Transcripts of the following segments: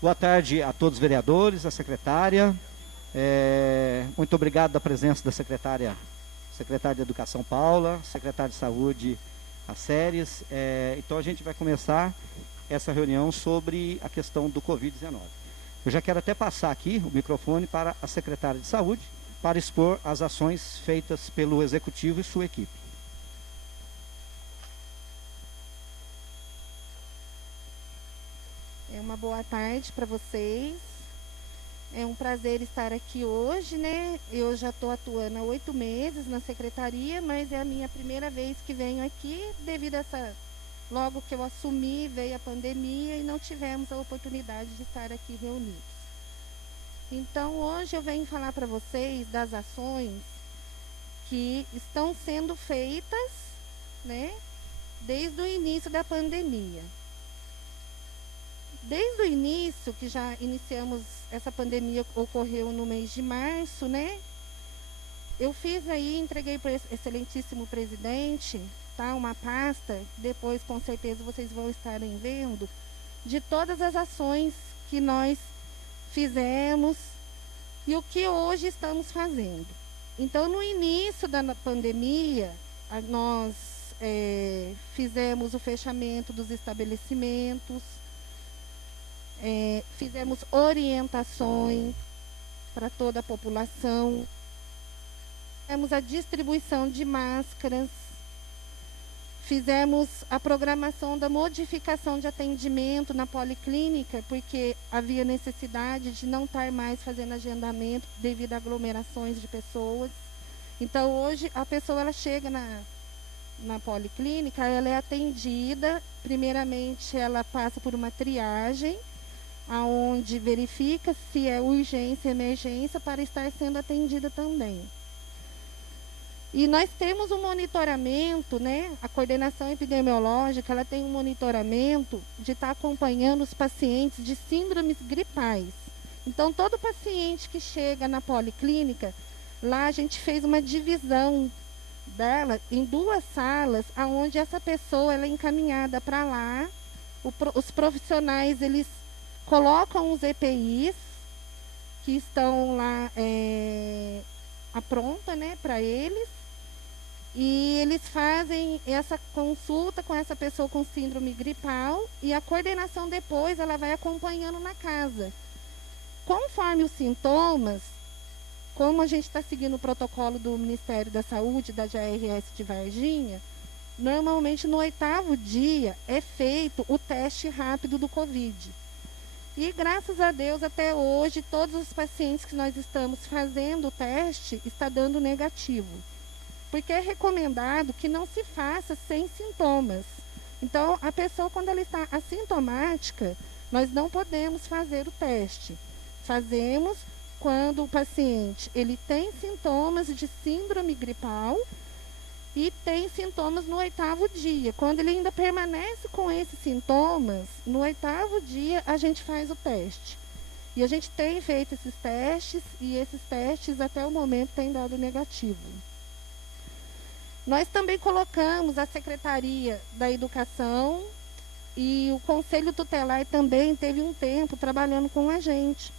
Boa tarde a todos os vereadores, a secretária. Muito obrigado da presença da secretária de Educação Paula, secretária de Saúde, a Séries. Então a gente vai começar essa reunião sobre a questão do Covid-19. Eu já quero até passar aqui o microfone para a secretária de Saúde para expor as ações feitas pelo Executivo e sua equipe. Uma boa tarde para vocês. É um prazer estar aqui hoje, né? Eu já estou atuando há 8 meses na secretaria, mas é a minha primeira vez que venho aqui, devido a essa... Logo que eu assumi, veio a pandemia e não tivemos a oportunidade de estar aqui reunidos. Então, hoje eu venho falar para vocês das ações que estão sendo feitas, né? Desde o início da pandemia. Desde o início, que já iniciamos, essa pandemia ocorreu no mês de março, né? Eu fiz aí, entreguei para o excelentíssimo presidente, tá? Uma pasta, depois com certeza vocês vão estarem vendo, de todas as ações que nós fizemos e o que hoje estamos fazendo. Então, no início da pandemia, nós fizemos o fechamento dos estabelecimentos, fizemos orientações para toda a população, fizemos a distribuição de máscaras, fizemos a programação da modificação de atendimento na policlínica, porque havia necessidade de não estar mais fazendo agendamento devido a aglomerações de pessoas. Então, hoje, a pessoa ela chega na policlínica, ela é atendida, primeiramente ela passa por uma triagem, aonde verifica se é urgência, emergência, para estar sendo atendida também. E nós temos um monitoramento, né? A coordenação epidemiológica, ela tem um monitoramento de estar acompanhando os pacientes de síndromes gripais. Então, todo paciente que chega na policlínica, lá a gente fez uma divisão dela em 2 salas, aonde essa pessoa ela é encaminhada para lá. Os profissionais, eles colocam os EPIs que estão lá pronta, né, para eles, e eles fazem essa consulta com essa pessoa com síndrome gripal, e a coordenação depois ela vai acompanhando na casa. Conforme os sintomas, como a gente está seguindo o protocolo do Ministério da Saúde, da JRS de Varginha, normalmente no 8º dia é feito o teste rápido do Covid. E graças a Deus, até hoje, todos os pacientes que nós estamos fazendo o teste está dando negativo. Porque é recomendado que não se faça sem sintomas. Então, a pessoa, quando ela está assintomática, nós não podemos fazer o teste. Fazemos quando o paciente ele tem sintomas de síndrome gripal e tem sintomas no 8º dia. Quando ele ainda permanece com esses sintomas, no 8º dia a gente faz o teste. E a gente tem feito esses testes, e esses testes até o momento têm dado negativo. Nós também colocamos a Secretaria da Educação e o Conselho Tutelar também teve um tempo trabalhando com a gente,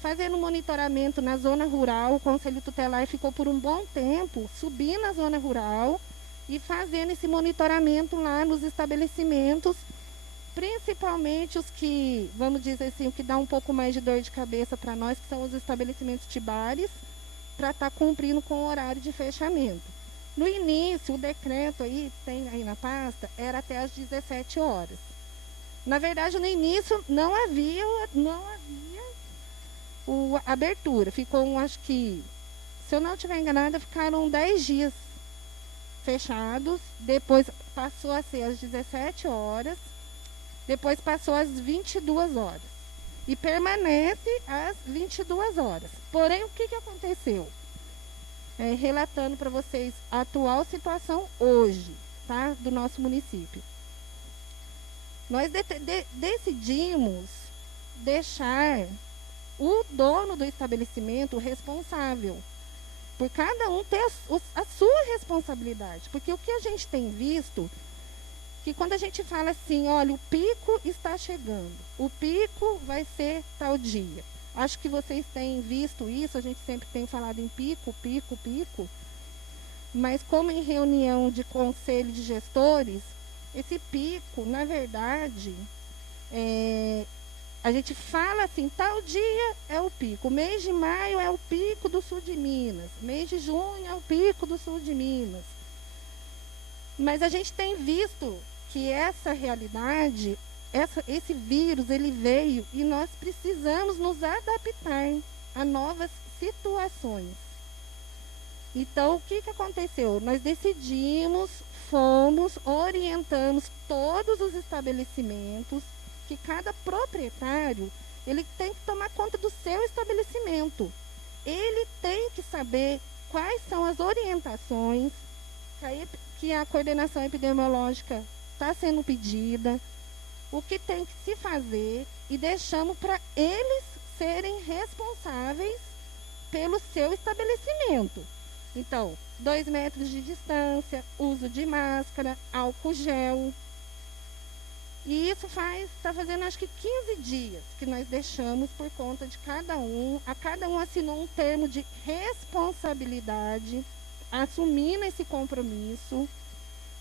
fazendo monitoramento na zona rural. O Conselho Tutelar ficou por um bom tempo subindo na zona rural e fazendo esse monitoramento lá nos estabelecimentos, principalmente os que, vamos dizer assim, o que dá um pouco mais de dor de cabeça para nós, que são os estabelecimentos de bares, para estar cumprindo com o horário de fechamento. No início, o decreto aí, tem aí na pasta, era até às 17 horas. Na verdade, no início não havia abertura. Ficou, acho que, se eu não estiver enganada, ficaram 10 dias fechados. Depois passou a ser às 17 horas. Depois passou às 22 horas. E permanece às 22 horas. Porém, o que aconteceu? Relatando para vocês a atual situação hoje, tá? Do nosso município. Nós decidimos deixar o dono do estabelecimento responsável, por cada um ter a sua responsabilidade, porque o que a gente tem visto que quando a gente fala assim, olha, o pico está chegando, o pico vai ser tal dia. Acho que vocês têm visto isso, a gente sempre tem falado em pico, pico, pico, mas como em reunião de conselho de gestores, esse pico, na verdade, a gente fala assim, tal dia é o pico, o mês de maio é o pico do sul de Minas, mês de junho é o pico do sul de Minas. Mas a gente tem visto que essa realidade, esse vírus, ele veio e nós precisamos nos adaptar a novas situações. Então, o que aconteceu? Nós decidimos, orientamos todos os estabelecimentos, que cada proprietário, ele tem que tomar conta do seu estabelecimento. Ele tem que saber quais são as orientações que a coordenação epidemiológica está sendo pedida, o que tem que se fazer, e deixamos para eles serem responsáveis pelo seu estabelecimento. Então, 2 metros de distância, uso de máscara, álcool gel. E isso está fazendo acho que 15 dias que nós deixamos por conta de cada um. Cada um assinou um termo de responsabilidade, assumindo esse compromisso,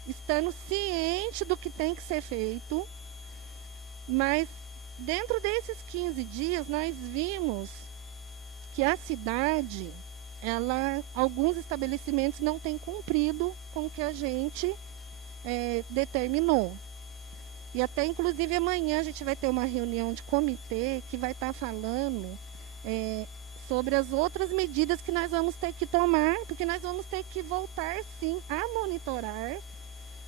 estando ciente do que tem que ser feito. Mas dentro desses 15 dias nós vimos que a cidade, alguns estabelecimentos não têm cumprido com o que a gente determinou. E até, inclusive, amanhã a gente vai ter uma reunião de comitê que vai estar falando sobre as outras medidas que nós vamos ter que tomar, porque nós vamos ter que voltar, sim, a monitorar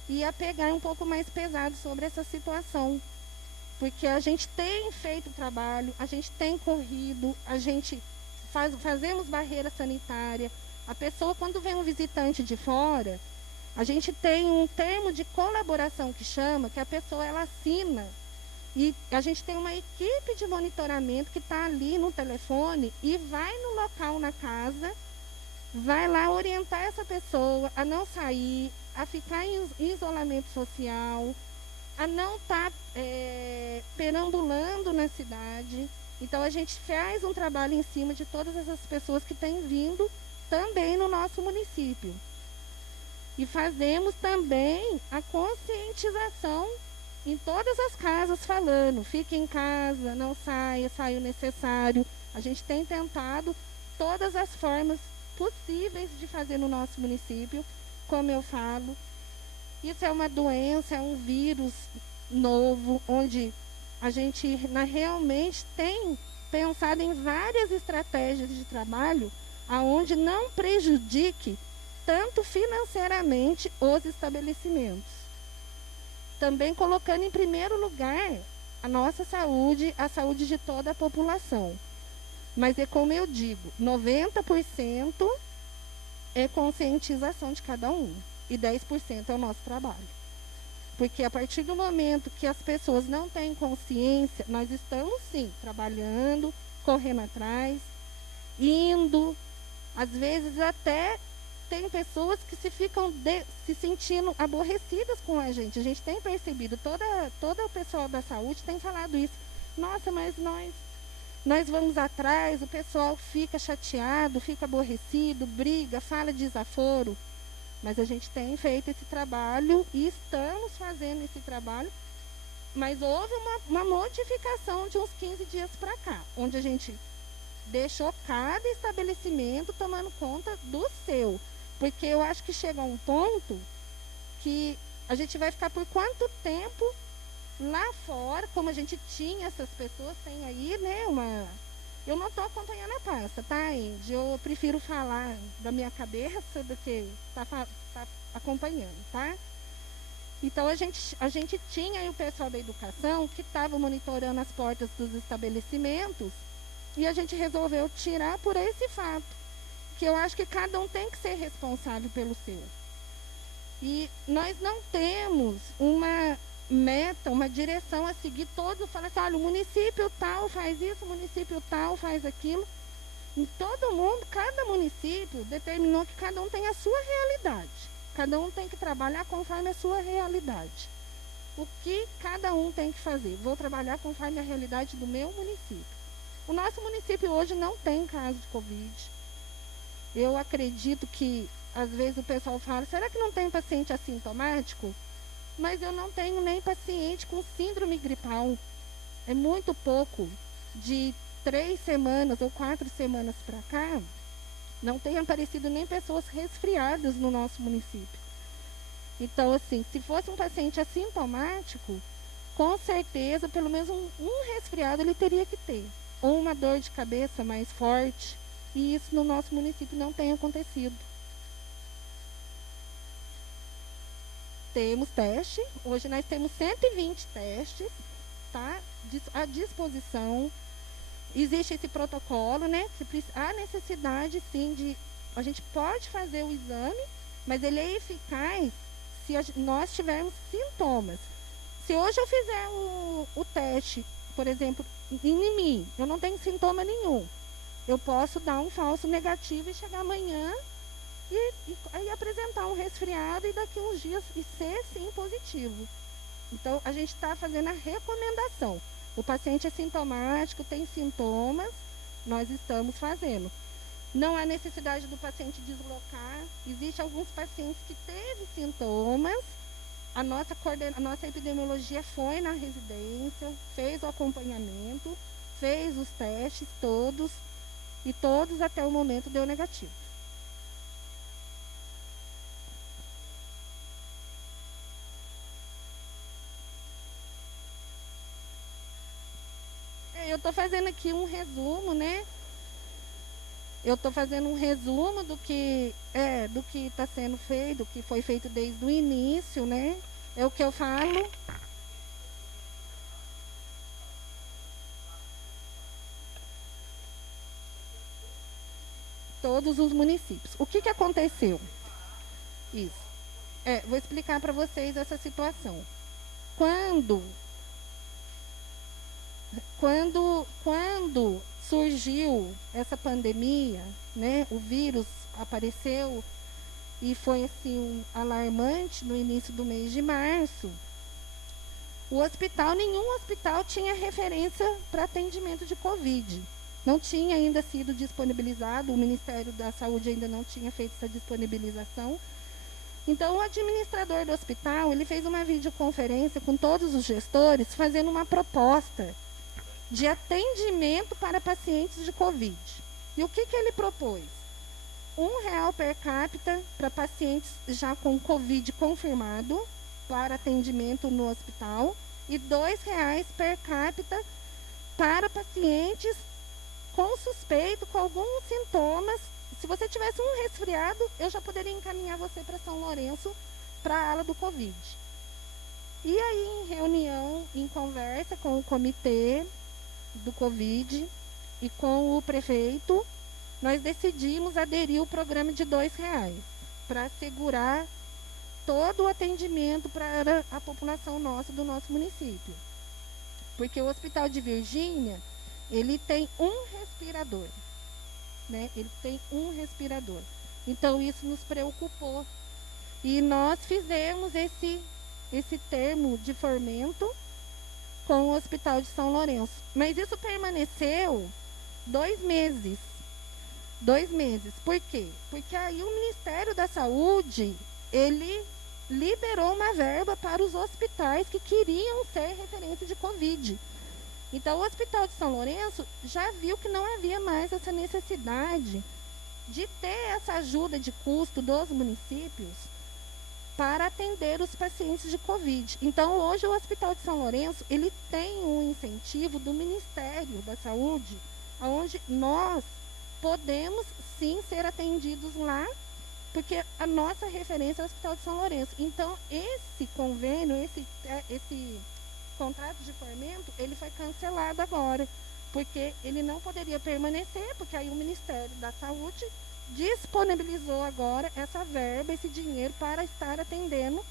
e a pegar um pouco mais pesado sobre essa situação. Porque a gente tem feito trabalho, a gente tem corrido, a gente fazemos barreira sanitária. A pessoa, quando vem um visitante de fora, a gente tem um termo de colaboração que chama, que a pessoa ela assina. E a gente tem uma equipe de monitoramento que está ali no telefone e vai no local na casa, vai lá orientar essa pessoa a não sair, a ficar em isolamento social, a não estar perambulando na cidade. Então, a gente faz um trabalho em cima de todas essas pessoas que têm vindo também no nosso município. E fazemos também a conscientização em todas as casas, falando, fique em casa, não saia, saia o necessário. A gente tem tentado todas as formas possíveis de fazer no nosso município, como eu falo. Isso é uma doença, é um vírus novo, onde a gente realmente tem pensado em várias estratégias de trabalho, aonde não prejudique tanto financeiramente os estabelecimentos. Também colocando em primeiro lugar a nossa saúde, a saúde de toda a população. Mas é como eu digo, 90% é conscientização de cada um e 10% é o nosso trabalho. Porque a partir do momento que as pessoas não têm consciência, nós estamos sim trabalhando, correndo atrás, indo, às vezes até tem pessoas que se sentindo aborrecidas com a gente. A gente tem percebido, todo o pessoal da saúde tem falado isso. Nossa, mas nós vamos atrás, o pessoal fica chateado, fica aborrecido, briga, fala de desaforo. Mas a gente tem feito esse trabalho e estamos fazendo esse trabalho. Mas houve uma modificação de uns 15 dias para cá, onde a gente deixou cada estabelecimento tomando conta do seu. Porque eu acho que chega a um ponto que a gente vai ficar por quanto tempo lá fora, como a gente tinha essas pessoas, tem aí, né, Eu não estou acompanhando a pasta, tá, Andy? Eu prefiro falar da minha cabeça do que tá acompanhando, tá? Então, a gente tinha aí o pessoal da educação que estava monitorando as portas dos estabelecimentos e a gente resolveu tirar por esse fato, que eu acho que cada um tem que ser responsável pelo seu. E nós não temos uma meta, uma direção a seguir. Todos falam assim, olha, o município tal faz isso, o município tal faz aquilo. E todo mundo, cada município determinou que cada um tem a sua realidade. Cada um tem que trabalhar conforme a sua realidade. O que cada um tem que fazer? Vou trabalhar conforme a realidade do meu município. O nosso município hoje não tem caso de Covid. Eu acredito que, às vezes, o pessoal fala, será que não tem paciente assintomático? Mas eu não tenho nem paciente com síndrome gripal. É muito pouco. De 3 semanas ou 4 semanas para cá, não tem aparecido nem pessoas resfriadas no nosso município. Então, assim, se fosse um paciente assintomático, com certeza, pelo menos um resfriado ele teria que ter. Ou uma dor de cabeça mais forte. E isso no nosso município não tem acontecido. Temos teste. Hoje nós temos 120 testes, tá? À disposição. Existe esse protocolo, né? Há necessidade, sim, de... A gente pode fazer o exame, mas ele é eficaz se nós tivermos sintomas. Se hoje eu fizer o teste, por exemplo, em mim, eu não tenho sintoma nenhum, eu posso dar um falso negativo e chegar amanhã e apresentar um resfriado e daqui uns dias e ser, sim, positivo. Então, a gente está fazendo a recomendação. O paciente é sintomático, tem sintomas, nós estamos fazendo. Não há necessidade do paciente deslocar. Existem alguns pacientes que teve sintomas. A nossa epidemiologia foi na residência, fez o acompanhamento, fez os testes todos, e todos até o momento deu negativo. Eu estou fazendo aqui um resumo, né? Eu estou fazendo um resumo do que está sendo feito, do que foi feito desde o início, né? É o que eu falo. Todos os municípios. O que aconteceu? Isso. Vou explicar para vocês essa situação. Quando surgiu essa pandemia, né, o vírus apareceu e foi assim alarmante no início do mês de março. Nenhum hospital tinha referência para atendimento de Covid. Não tinha ainda sido disponibilizado, o Ministério da Saúde ainda não tinha feito essa disponibilização. Então, o administrador do hospital, ele fez uma videoconferência com todos os gestores, fazendo uma proposta de atendimento para pacientes de Covid. E o que ele propôs? R$ 1 per capita para pacientes já com Covid confirmado, para atendimento no hospital, e R$ 2 per capita para pacientes com suspeito, com alguns sintomas. Se você tivesse um resfriado, eu já poderia encaminhar você para São Lourenço, para a ala do Covid. E aí, em reunião, em conversa com o comitê do Covid e com o prefeito, nós decidimos aderir ao programa de R$ 2 para assegurar todo o atendimento para a população nossa do nosso município. Porque o Hospital de Virgínia, ele tem um respirador, né? Ele tem um respirador. Então, isso nos preocupou. E nós fizemos esse termo de fomento com o Hospital de São Lourenço. Mas isso permaneceu 2 meses. 2 meses. Por quê? Porque aí o Ministério da Saúde, ele liberou uma verba para os hospitais que queriam ser referência de Covid. Então, o Hospital de São Lourenço já viu que não havia mais essa necessidade de ter essa ajuda de custo dos municípios para atender os pacientes de Covid. Então, hoje, o Hospital de São Lourenço, ele tem um incentivo do Ministério da Saúde, onde nós podemos, sim, ser atendidos lá, porque a nossa referência é o Hospital de São Lourenço. Então, esse convênio, esse contrato de fomento, ele foi cancelado agora, porque ele não poderia permanecer, porque aí o Ministério da Saúde disponibilizou agora essa verba, esse dinheiro, para estar atendendo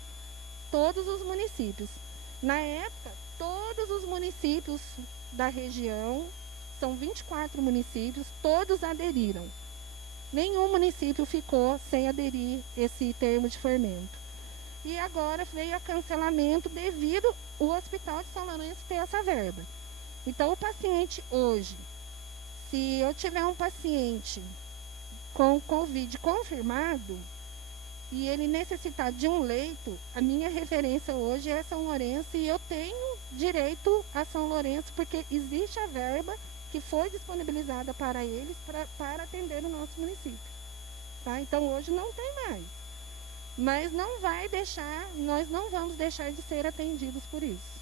todos os municípios. Na época, todos os municípios da região, são 24 municípios, todos aderiram. Nenhum município ficou sem aderir esse termo de fomento. e agora veio a cancelamento devido o Hospital de São Lourenço ter essa verba. Então, o paciente hoje, se eu tiver um paciente com Covid confirmado e ele necessitar de um leito, a minha referência hoje é São Lourenço e eu tenho direito a São Lourenço porque existe a verba que foi disponibilizada para eles para atender o nosso município. Tá? Então, hoje não tem mais. Mas não vai deixar, nós não vamos deixar de ser atendidos por isso.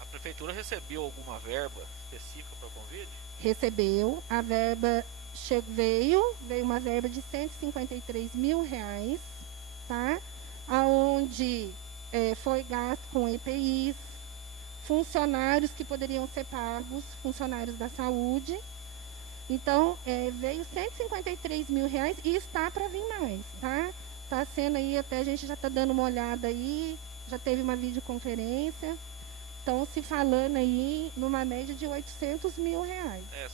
A prefeitura recebeu alguma verba específica para a Covid? Recebeu, a verba veio uma verba de R$153 mil, tá? Onde foi gasto com EPIs, funcionários que poderiam ser pagos, funcionários da saúde. Então, veio R$153 mil e está para vir mais, tá? Está sendo aí, até a gente já está dando uma olhada aí, já teve uma videoconferência. Estão se falando aí numa média de R$800 mil.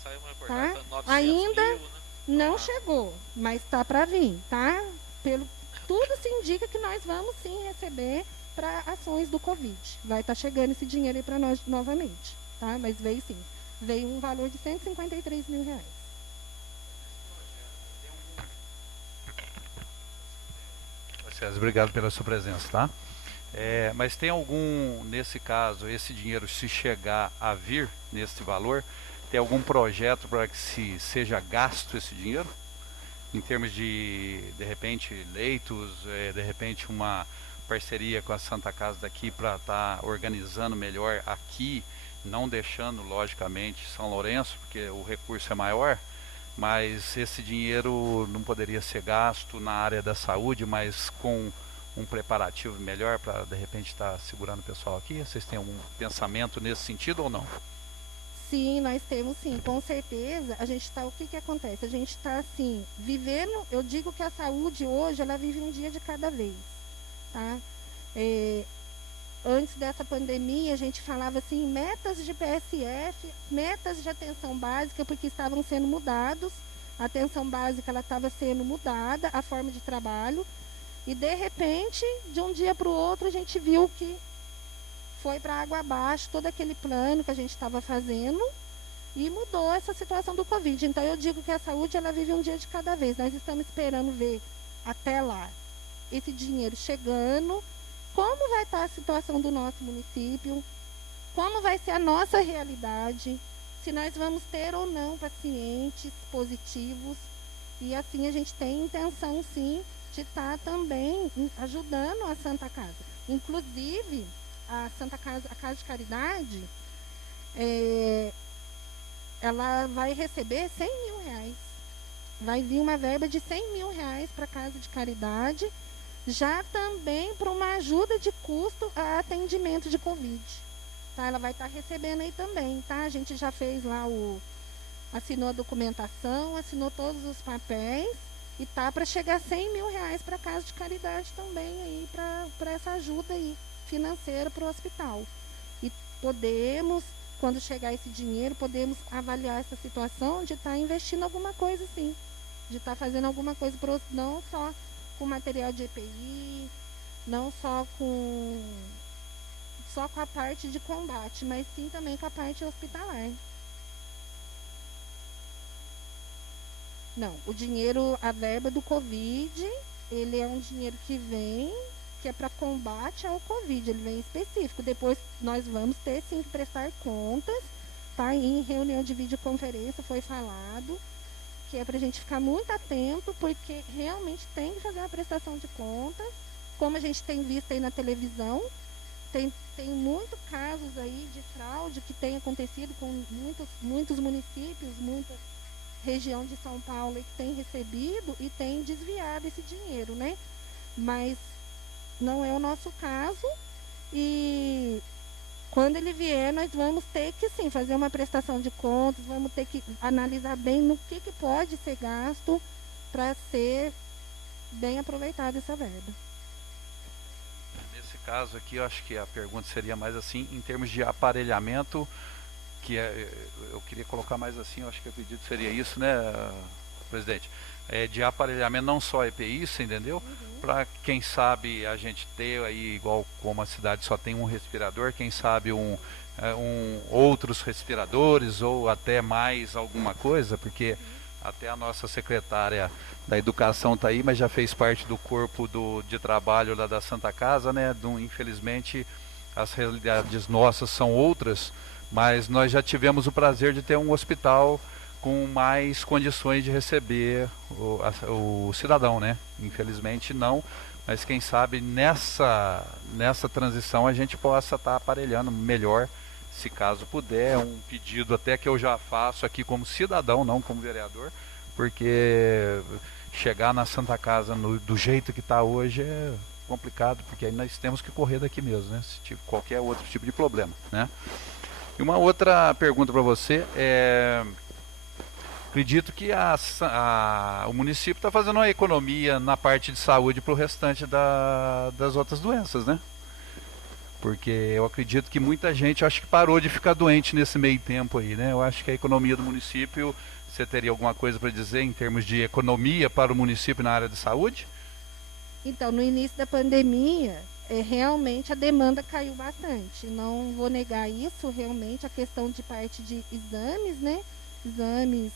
Saiu uma reportagem Tá? 900 Ainda mil, né? não chegou, mas está para vir, tá? Tudo se indica que nós vamos sim receber para ações do Covid. Vai estar chegando esse dinheiro aí para nós novamente, tá? Mas veio sim. Veio um valor de R$153 mil. César, obrigado pela sua presença, tá? Mas tem algum, nesse caso, esse dinheiro, se chegar a vir nesse valor, tem algum projeto para que seja gasto esse dinheiro? Em termos de repente, leitos, de repente uma parceria com a Santa Casa daqui para estar organizando melhor aqui, não deixando, logicamente, São Lourenço, porque o recurso é maior, mas esse dinheiro não poderia ser gasto na área da saúde, mas com um preparativo melhor para, de repente, estar segurando o pessoal aqui? Vocês têm algum pensamento nesse sentido ou não? Sim, nós temos sim, com certeza. A gente está, o que acontece? A gente está assim, vivendo, eu digo que a saúde hoje, ela vive um dia de cada vez, tá? Antes dessa pandemia, a gente falava assim, metas de PSF, metas de atenção básica, porque estavam sendo mudados. A atenção básica, ela estava sendo mudada, a forma de trabalho. E, de repente, de um dia para o outro, a gente viu que foi para água abaixo todo aquele plano que a gente estava fazendo e mudou essa situação do Covid. Então, eu digo que a saúde, ela vive um dia de cada vez. Nós estamos esperando ver até lá esse dinheiro chegando, como vai estar a situação do nosso município, como vai ser a nossa realidade, se nós vamos ter ou não pacientes positivos. E assim a gente tem intenção, sim, de estar também ajudando a Santa Casa. Inclusive, a Casa de Caridade, ela vai receber R$100 mil. Vai vir uma verba de R$100 mil para a Casa de Caridade, já também para uma ajuda de custo a atendimento de Covid. Tá? Ela vai estar recebendo aí também, tá? A gente já fez lá assinou a documentação, assinou todos os papéis e tá para chegar R$100 mil para a Casa de Caridade também aí, para essa ajuda aí financeira para o hospital. E podemos, quando chegar esse dinheiro, podemos avaliar essa situação de estar investindo alguma coisa sim, de estar fazendo alguma coisa, não só com material de EPI, não só com a parte de combate, mas sim também com a parte hospitalar. Não, o dinheiro, a verba do Covid, ele é um dinheiro que é para combate ao Covid, ele vem específico. Depois nós vamos ter sim que prestar contas, tá? Em reunião de videoconferência foi falado que é para a gente ficar muito atento, porque realmente tem que fazer uma prestação de contas, como a gente tem visto aí na televisão. Tem muitos casos aí de fraude que tem acontecido com muitos municípios, muita região de São Paulo que tem recebido e tem desviado esse dinheiro, né? Mas não é o nosso caso e quando ele vier, nós vamos ter que sim fazer uma prestação de contas, vamos ter que analisar bem no que pode ser gasto para ser bem aproveitada essa verba. Nesse caso aqui, eu acho que a pergunta seria mais assim, em termos de aparelhamento, eu queria colocar mais assim, eu acho que o pedido seria isso, né, presidente, de aparelhamento, não só EPI, você entendeu? Para quem sabe a gente ter aí, igual como a cidade só tem um respirador, quem sabe outros respiradores ou até mais alguma coisa, porque até a nossa secretária da Educação está aí, mas já fez parte do corpo de trabalho lá da Santa Casa, né? Infelizmente as realidades nossas são outras, mas nós já tivemos o prazer de ter um hospital com mais condições de receber o cidadão, né? Infelizmente não, mas quem sabe nessa transição a gente possa estar aparelhando melhor, se caso puder, um pedido até que eu já faço aqui como cidadão, não como vereador, porque chegar na Santa Casa do jeito que está hoje é complicado, porque aí nós temos que correr daqui mesmo, né? Se tiver qualquer outro tipo de problema, né? E uma outra pergunta para você acredito que o município está fazendo uma economia na parte de saúde para o restante das outras doenças, né? Porque eu acredito que muita gente acho que parou de ficar doente nesse meio tempo aí, né? Eu acho que a economia do município, você teria alguma coisa para dizer em termos de economia para o município na área de saúde? Então, no início da pandemia, realmente a demanda caiu bastante. Não vou negar isso, realmente a questão de parte de exames, né? Exames,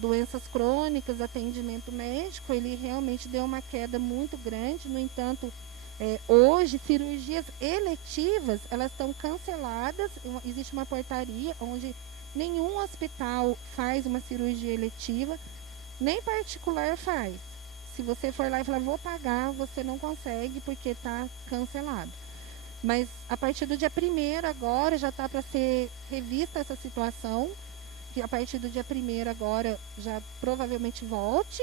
doenças crônicas, atendimento médico, ele realmente deu uma queda muito grande. No entanto, hoje, cirurgias eletivas, elas estão canceladas. Existe uma portaria onde nenhum hospital faz uma cirurgia eletiva, nem particular faz. Se você for lá e falar, vou pagar, você não consegue porque está cancelado. Mas a partir do dia 1º agora já está para ser revista essa situação, que a partir do dia 1º agora já provavelmente volte.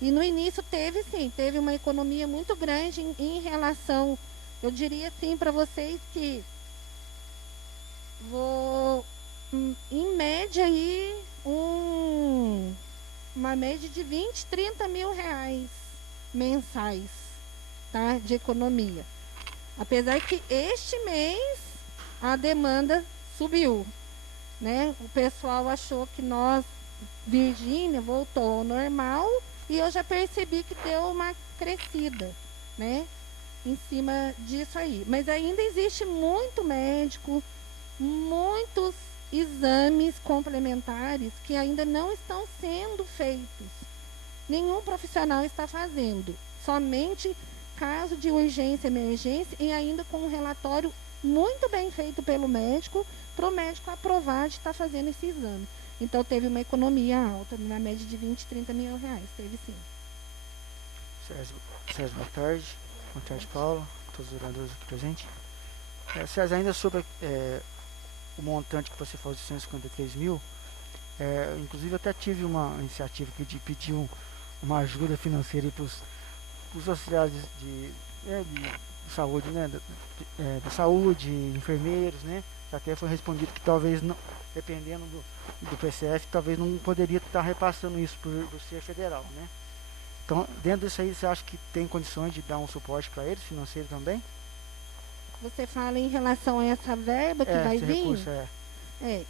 E no início teve uma economia muito grande em relação, eu diria assim para vocês que em média aí uma média de 20, 30 mil reais mensais, tá? De economia. Apesar que este mês a demanda subiu, né? O pessoal achou que Virgínia voltou ao normal e eu já percebi que deu uma crescida, né? Em cima disso aí. Mas ainda existe muito médico, muitos exames complementares que ainda não estão sendo feitos. Nenhum profissional está fazendo. Somente caso de urgência, emergência e ainda com um relatório muito bem feito pelo médico, para o médico aprovar de estar fazendo esse exame. Então teve uma economia alta, na média de 20, 30 mil reais. Teve sim. Sérgio, boa tarde. Boa tarde, Paula. Todos os vereadores aqui presentes. Sérgio, ainda sobre o montante que você falou de 153 mil, inclusive eu até tive uma iniciativa aqui de pedir uma ajuda financeira para os auxiliares de saúde, né? Da saúde, enfermeiros, né? Até foi respondido que talvez não, dependendo do PCF, talvez não poderia estar repassando isso por ser federal, né? Então, dentro disso aí, você acha que tem condições de dar um suporte para eles, financeiro também? Você fala em relação a essa verba que vai vir? Recurso,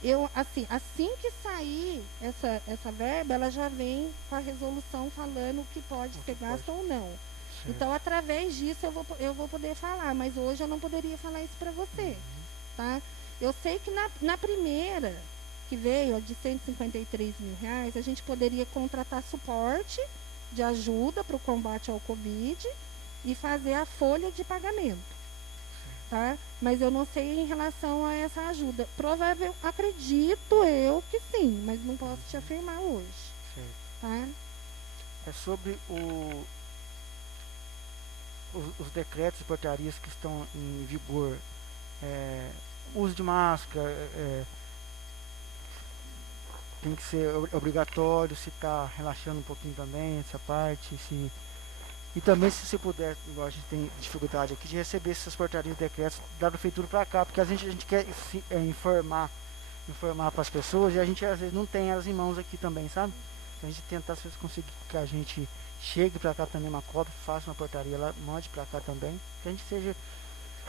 eu, assim que sair essa verba, ela já vem com a resolução falando o que pode ser gasto ou não. Certo. Então, através disso, eu vou poder falar, mas hoje eu não poderia falar isso para você, tá? Eu sei que na primeira que veio, a de 153 mil reais, a gente poderia contratar suporte de ajuda para o combate ao Covid e fazer a folha de pagamento, tá? Mas eu não sei em relação a essa ajuda. Acredito eu que sim, mas não posso te afirmar hoje, certo. Tá? É sobre os decretos e portarias que estão em vigor, uso de máscara, tem que ser obrigatório, se está relaxando um pouquinho também essa parte, e também se você puder, igual a gente tem dificuldade aqui de receber essas portarias e decretos da prefeitura para cá, porque a gente quer informar para as pessoas e a gente às vezes não tem elas em mãos aqui também, sabe? A gente tentar às vezes conseguir que a gente chegue para cá também uma cópia, faça uma portaria lá, mande para cá também, que a gente seja,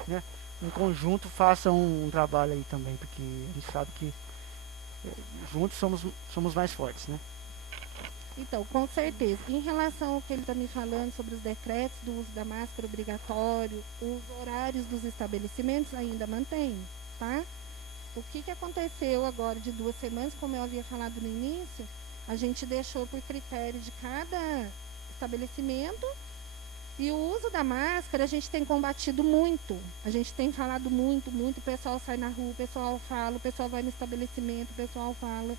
né, em conjunto faça um trabalho aí também, porque a gente sabe que juntos somos mais fortes, né? Então, com certeza. Em relação ao que ele está me falando sobre os decretos do uso da máscara obrigatório, os horários dos estabelecimentos ainda mantém, tá? O que aconteceu agora de 2 semanas, como eu havia falado no início, a gente deixou por critério de cada estabelecimento. E o uso da máscara a gente tem combatido muito. A gente tem falado muito. O pessoal sai na rua, o pessoal fala, o pessoal vai no estabelecimento, o pessoal fala.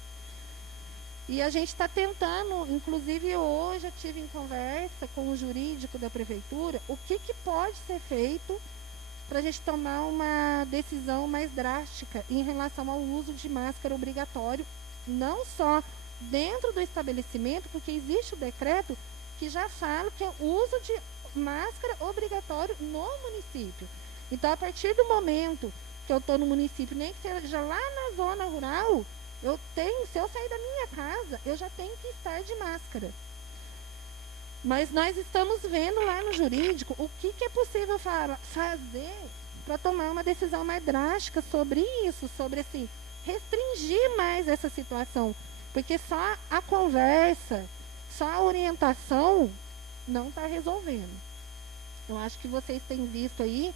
E a gente está tentando, inclusive hoje eu tive em conversa com o jurídico da prefeitura, o que pode ser feito para a gente tomar uma decisão mais drástica em relação ao uso de máscara obrigatório, não só dentro do estabelecimento, porque existe o decreto que já fala que é o uso de máscara obrigatório no município. Então, a partir do momento que eu estou no município, nem que seja lá na zona rural, se eu sair da minha casa, eu já tenho que estar de máscara. Mas nós estamos vendo lá no jurídico o que é possível fazer para tomar uma decisão mais drástica sobre isso, sobre assim, restringir mais essa situação. Porque só a conversa, só a orientação não está resolvendo. Eu acho que vocês têm visto aí,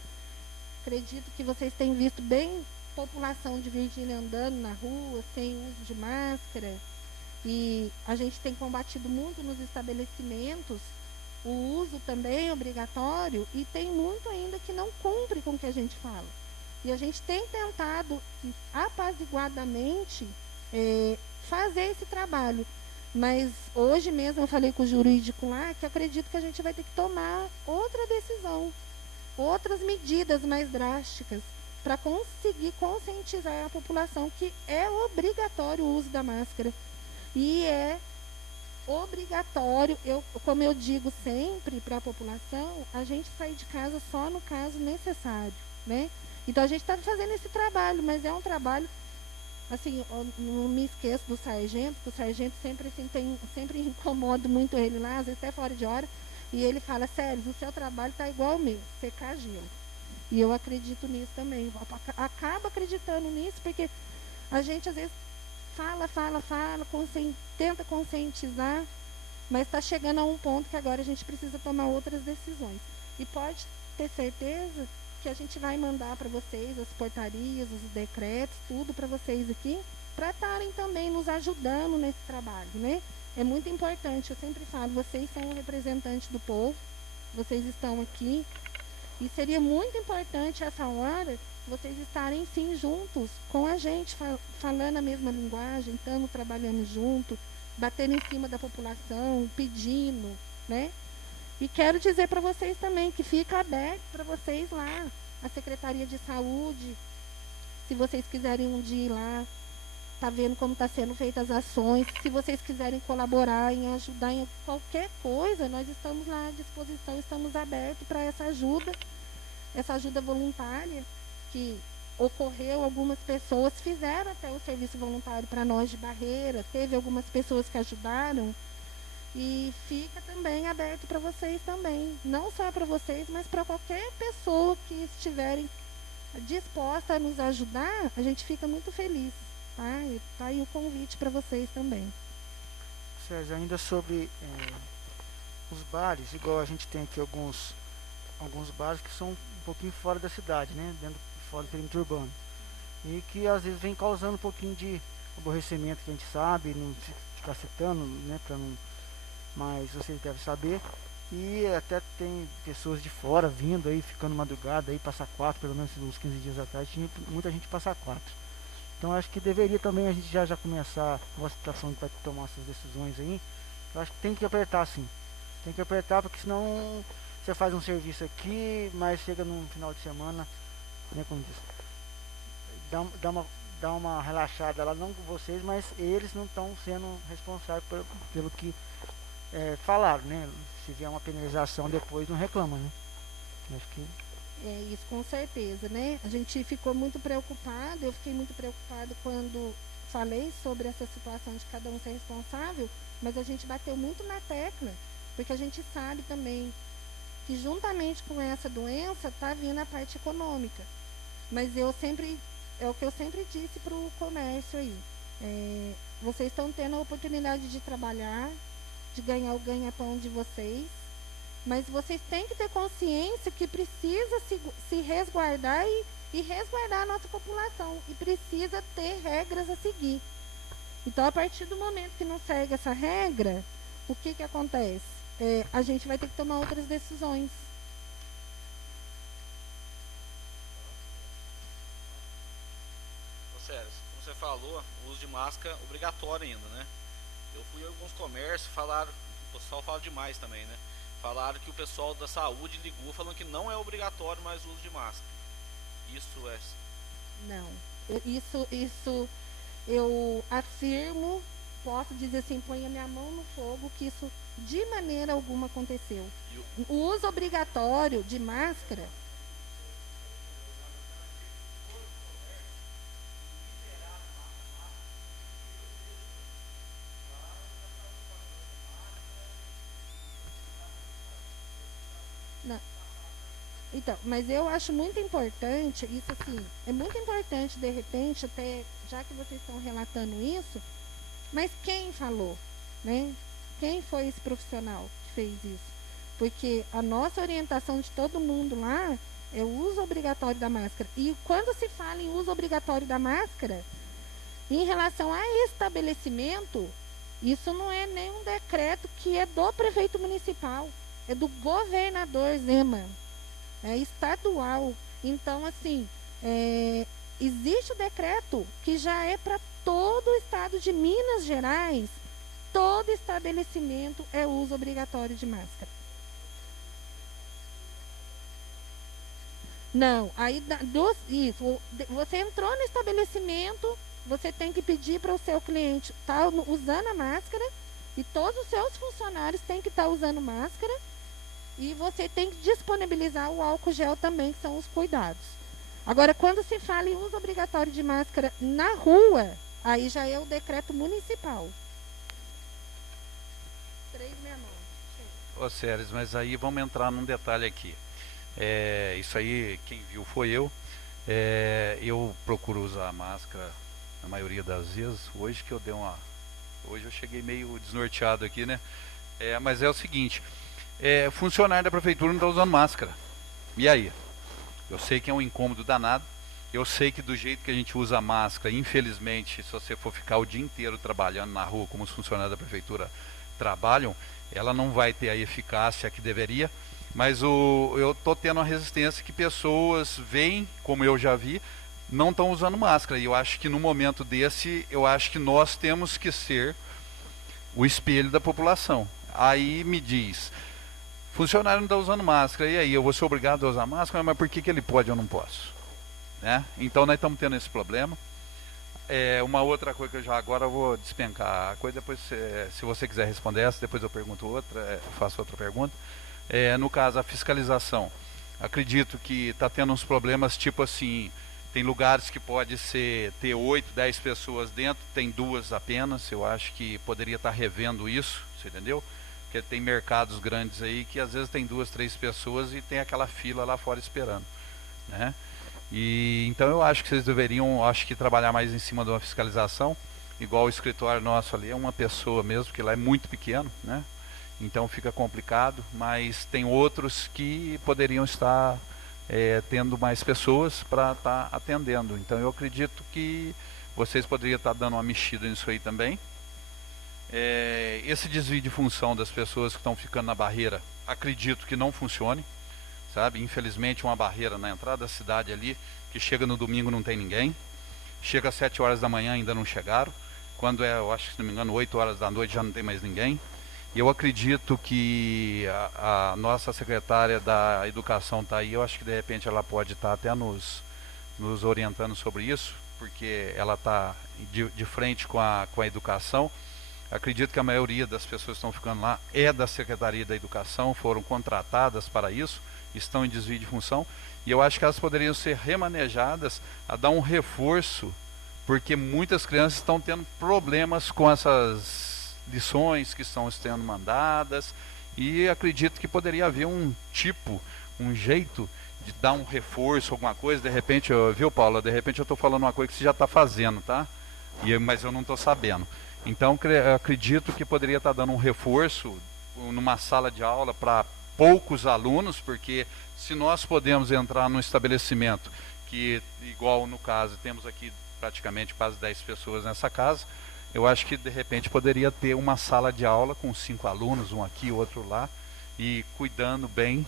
acredito que vocês têm visto bem população de Virgínia andando na rua, sem uso de máscara. E a gente tem combatido muito nos estabelecimentos o uso também obrigatório e tem muito ainda que não cumpre com o que a gente fala. E a gente tem tentado apaziguadamente fazer esse trabalho. Mas hoje mesmo eu falei com o jurídico lá que acredito que a gente vai ter que tomar outra decisão, outras medidas mais drásticas para conseguir conscientizar a população que é obrigatório o uso da máscara. E é obrigatório, como eu digo sempre para a população, a gente sair de casa só no caso necessário, né? Então a gente está fazendo esse trabalho, mas é um trabalho, assim, eu não me esqueço do sargento, que o sargento sempre, assim, sempre incomodo muito ele lá, às vezes até fora de hora, e ele fala, Sérgio, o seu trabalho está igual ao meu, secar gelo. E eu acredito nisso também, acabo acreditando nisso, porque a gente às vezes fala, tenta conscientizar, mas está chegando a um ponto que agora a gente precisa tomar outras decisões. E pode ter certeza que a gente vai mandar para vocês as portarias, os decretos, tudo para vocês aqui, para estarem também nos ajudando nesse trabalho, né? É muito importante, eu sempre falo, vocês são o representante do povo, vocês estão aqui, e seria muito importante essa hora vocês estarem sim juntos com a gente, falando a mesma linguagem, estando trabalhando junto, batendo em cima da população, pedindo, né? E quero dizer para vocês também que fica aberto para vocês lá, a Secretaria de Saúde, se vocês quiserem um dia ir lá, tá vendo como está sendo feitas as ações, se vocês quiserem colaborar em ajudar em qualquer coisa, nós estamos lá à disposição, estamos abertos para essa ajuda voluntária, que ocorreu, algumas pessoas fizeram até o serviço voluntário para nós de Barreira, teve algumas pessoas que ajudaram, e fica também aberto para vocês também, não só para vocês, mas para qualquer pessoa que estiverem disposta a nos ajudar, a gente fica muito feliz, tá? E tá aí o convite para vocês também. Sérgio, ainda sobre os bares, igual a gente tem aqui alguns bares que são um pouquinho fora da cidade, né? Fora do perímetro urbano. E que às vezes vem causando um pouquinho de aborrecimento, que a gente sabe, não ficar citando, né? Mas vocês devem saber. E até tem pessoas de fora vindo aí, ficando madrugada aí, passar 4, pelo menos uns 15 dias atrás, tinha muita gente passar 4. Então acho que deveria também a gente já começar uma situação para tomar essas decisões aí. Eu acho que tem que apertar sim. Tem que apertar, porque senão você faz um serviço aqui, mas chega no final de semana, né, como diz, dá uma relaxada lá, não com vocês, mas eles não estão sendo responsáveis pelo que falaram, né? Se vier uma penalização depois, não reclama, né? Acho que é isso, com certeza, né? A gente ficou muito preocupado, eu fiquei muito preocupado quando falei sobre essa situação de cada um ser responsável, mas a gente bateu muito na tecla, porque a gente sabe também que juntamente com essa doença está vindo a parte econômica. Mas é o que eu sempre disse para o comércio aí. Vocês estão tendo a oportunidade de trabalhar, de ganhar o ganha-pão de vocês, mas vocês têm que ter consciência que precisa se resguardar e resguardar a nossa população, e precisa ter regras a seguir. Então, a partir do momento que não segue essa regra, o que acontece? A gente vai ter que tomar outras decisões. Ô Sérgio, como você falou, o uso de máscara é obrigatório ainda, né? Eu fui em alguns comércios, falaram, o pessoal fala demais também, né? Falaram que o pessoal da saúde ligou falando que não é obrigatório mais o uso de máscara. Isso é... Não, isso eu afirmo, posso dizer assim, ponho a minha mão no fogo, que isso de maneira alguma aconteceu. O uso obrigatório de máscara... Não. Então, mas eu acho muito importante, isso assim, é muito importante de repente, até já que vocês estão relatando isso, mas quem falou, né? Quem foi esse profissional que fez isso? Porque a nossa orientação de todo mundo lá é o uso obrigatório da máscara. E quando se fala em uso obrigatório da máscara, em relação a estabelecimento, isso não é nenhum decreto que é do prefeito municipal, é do governador Zema. É estadual. Então, assim, existe o decreto que já é para todo o estado de Minas Gerais, todo estabelecimento é uso obrigatório de máscara. Não, aí isso, você entrou no estabelecimento, você tem que pedir para o seu cliente estar usando a máscara, e todos os seus funcionários têm que estar usando máscara. E você tem que disponibilizar o álcool gel também, que são os cuidados. Agora, quando se fala em uso obrigatório de máscara na rua, aí já é o decreto municipal. 369. Ô Séries, mas aí vamos entrar num detalhe aqui. Isso aí, quem viu foi eu. Eu procuro usar máscara na maioria das vezes. Hoje eu cheguei meio desnorteado aqui, né? Mas é o seguinte... funcionário da prefeitura não está usando máscara. E aí? Eu sei que é um incômodo danado. Eu sei que do jeito que a gente usa máscara, infelizmente, se você for ficar o dia inteiro trabalhando na rua, como os funcionários da prefeitura trabalham, ela não vai ter a eficácia que deveria. Mas eu estou tendo uma resistência que pessoas veem, como eu já vi, não estão usando máscara. E eu acho que no momento desse, eu acho que nós temos que ser o espelho da população. Aí me diz... funcionário não está usando máscara, e aí, eu vou ser obrigado a usar máscara, mas por que ele pode e eu não posso? Né? Então nós estamos tendo esse problema. Uma outra coisa que eu já agora vou despencar, a coisa depois, se você quiser responder essa, depois eu pergunto outra, faço outra pergunta. No caso, a fiscalização. Acredito que está tendo uns problemas, tipo assim, tem lugares que pode ter 8, 10 pessoas dentro, tem 2 apenas, eu acho que poderia estar revendo isso, você entendeu? Porque tem mercados grandes aí que às vezes tem 2, 3 pessoas e tem aquela fila lá fora esperando, né? E então eu acho que vocês deveriam, trabalhar mais em cima de uma fiscalização, igual o escritório nosso ali é uma pessoa mesmo, que lá é muito pequeno, né? Então fica complicado, mas tem outros que poderiam estar tendo mais pessoas para estar atendendo. Então eu acredito que vocês poderiam estar dando uma mexida nisso aí também. Esse desvio de função das pessoas que estão ficando na barreira, acredito que não funcione, sabe? Infelizmente uma barreira na entrada da cidade ali, que chega no domingo não tem ninguém, chega às 7 horas da manhã ainda não chegaram, quando eu acho que se não me engano 8 horas da noite já não tem mais ninguém. E eu acredito que a nossa secretária da Educação está aí, eu acho que de repente ela pode estar até nos orientando sobre isso, porque ela está de frente com a educação. Acredito que a maioria das pessoas que estão ficando lá é da Secretaria da Educação, foram contratadas para isso, estão em desvio de função, e eu acho que elas poderiam ser remanejadas a dar um reforço, porque muitas crianças estão tendo problemas com essas lições que estão sendo mandadas, e acredito que poderia haver um jeito de dar um reforço, alguma coisa, de repente, viu Paula, de repente eu estou falando uma coisa que você já está fazendo, tá? Mas eu não estou sabendo. Então, acredito que poderia estar dando um reforço numa sala de aula para poucos alunos, porque se nós podemos entrar num estabelecimento que, igual no caso, temos aqui praticamente quase 10 pessoas nessa casa, eu acho que de repente poderia ter uma sala de aula com 5 alunos, um aqui, outro lá, e cuidando bem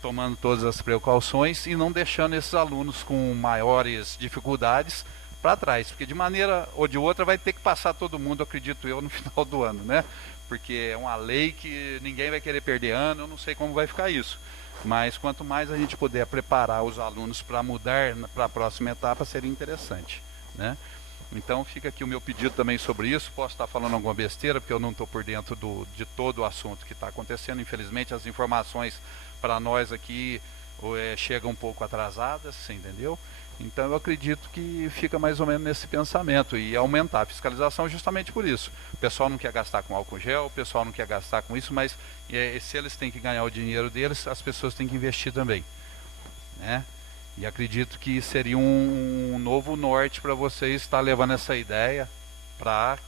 tomando todas as precauções e não deixando esses alunos com maiores dificuldades para trás, porque de maneira ou de outra vai ter que passar todo mundo, acredito eu, no final do ano, né? Porque é uma lei que ninguém vai querer perder ano, eu não sei como vai ficar isso. Mas quanto mais a gente puder preparar os alunos para mudar para a próxima etapa, seria interessante, né? Então fica aqui o meu pedido também sobre isso. Posso estar falando alguma besteira, porque eu não estou por dentro de todo o assunto que está acontecendo. Infelizmente as informações para nós aqui chegam um pouco atrasadas, você entendeu? Então eu acredito que fica mais ou menos nesse pensamento e aumentar a fiscalização justamente por isso. O pessoal não quer gastar com álcool gel, o pessoal não quer gastar com isso, mas se eles têm que ganhar o dinheiro deles, as pessoas têm que investir também, né? E acredito que seria um novo norte para vocês estar levando essa ideia para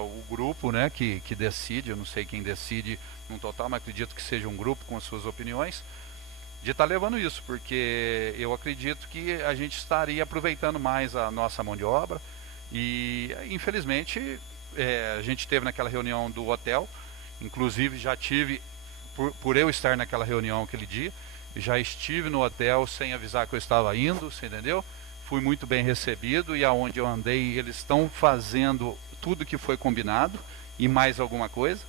o grupo, né, que decide. Eu não sei quem decide no total, mas acredito que seja um grupo com as suas opiniões, de estar levando isso, porque eu acredito que a gente estaria aproveitando mais a nossa mão de obra. E infelizmente a gente esteve naquela reunião do hotel, inclusive já tive, por eu estar naquela reunião aquele dia, já estive no hotel sem avisar que eu estava indo, você entendeu? Fui muito bem recebido e aonde eu andei eles estão fazendo tudo que foi combinado e mais alguma coisa.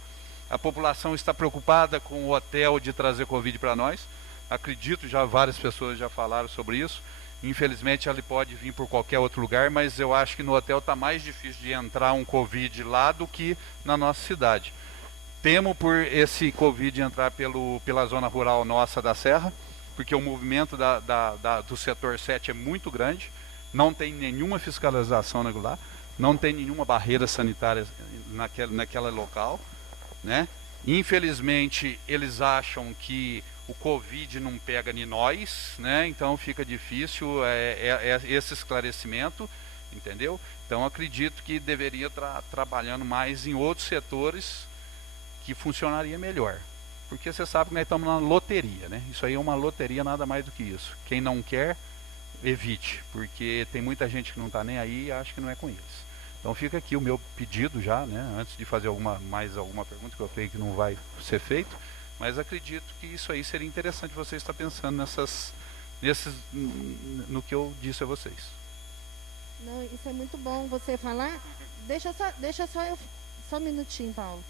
A população está preocupada com o hotel de trazer Covid para nós. Acredito, já várias pessoas já falaram sobre isso. Infelizmente ele pode vir por qualquer outro lugar, mas eu acho que no hotel está mais difícil de entrar um Covid lá do que na nossa cidade. Temo por esse Covid entrar pela zona rural nossa da Serra, porque o movimento do setor 7 é muito grande, não tem nenhuma fiscalização lá, não tem nenhuma barreira sanitária naquela local, né? Infelizmente eles acham que o Covid não pega em nós, né? Então fica difícil esse esclarecimento, entendeu? Então acredito que deveria estar trabalhando mais em outros setores que funcionaria melhor. Porque você sabe que nós estamos na loteria, né? Isso aí é uma loteria, nada mais do que isso. Quem não quer, evite, porque tem muita gente que não está nem aí e acha que não é com eles. Então fica aqui o meu pedido já, né? Antes de fazer mais alguma pergunta, que eu creio que não vai ser feito, mas acredito que isso aí seria interessante você estar pensando no que eu disse a vocês. Não, isso é muito bom você falar. Deixa só um minutinho, Paulo.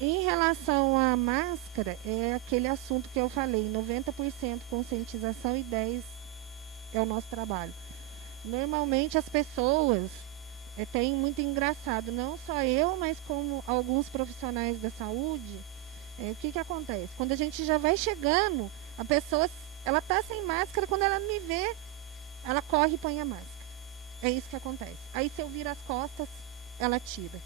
Em relação à máscara, é aquele assunto que eu falei, 90% conscientização e 10% é o nosso trabalho. Normalmente as pessoas têm muito engraçado, não só eu, mas como alguns profissionais da saúde, o que acontece? Quando a gente já vai chegando, a pessoa, ela está sem máscara, quando ela me vê, ela corre e põe a máscara. É isso que acontece. Aí se eu viro as costas, ela tira.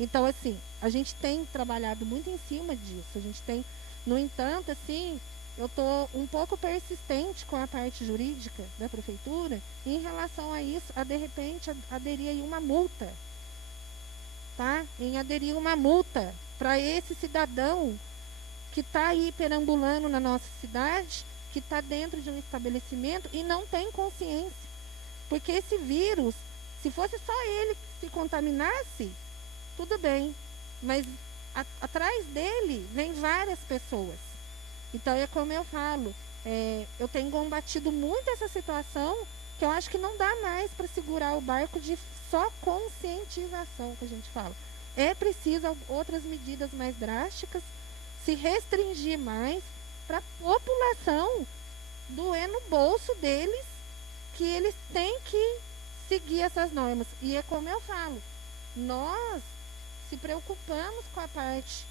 Então, assim, a gente tem trabalhado muito em cima disso. A gente tem, no entanto, assim, eu estou um pouco persistente com a parte jurídica da prefeitura em relação a isso, a de repente aderir aí uma multa, tá? Em aderir uma multa para esse cidadão que está aí perambulando na nossa cidade, que está dentro de um estabelecimento e não tem consciência. Porque esse vírus, se fosse só ele que se contaminasse, tudo bem, mas atrás dele vem várias pessoas. Então é como eu falo, eu tenho combatido muito essa situação, que eu acho que não dá mais para segurar o barco de só conscientização que a gente fala. É preciso outras medidas mais drásticas, se restringir mais para a população doer no bolso deles, que eles têm que seguir essas normas. E é como eu falo, nós se preocupamos com a parte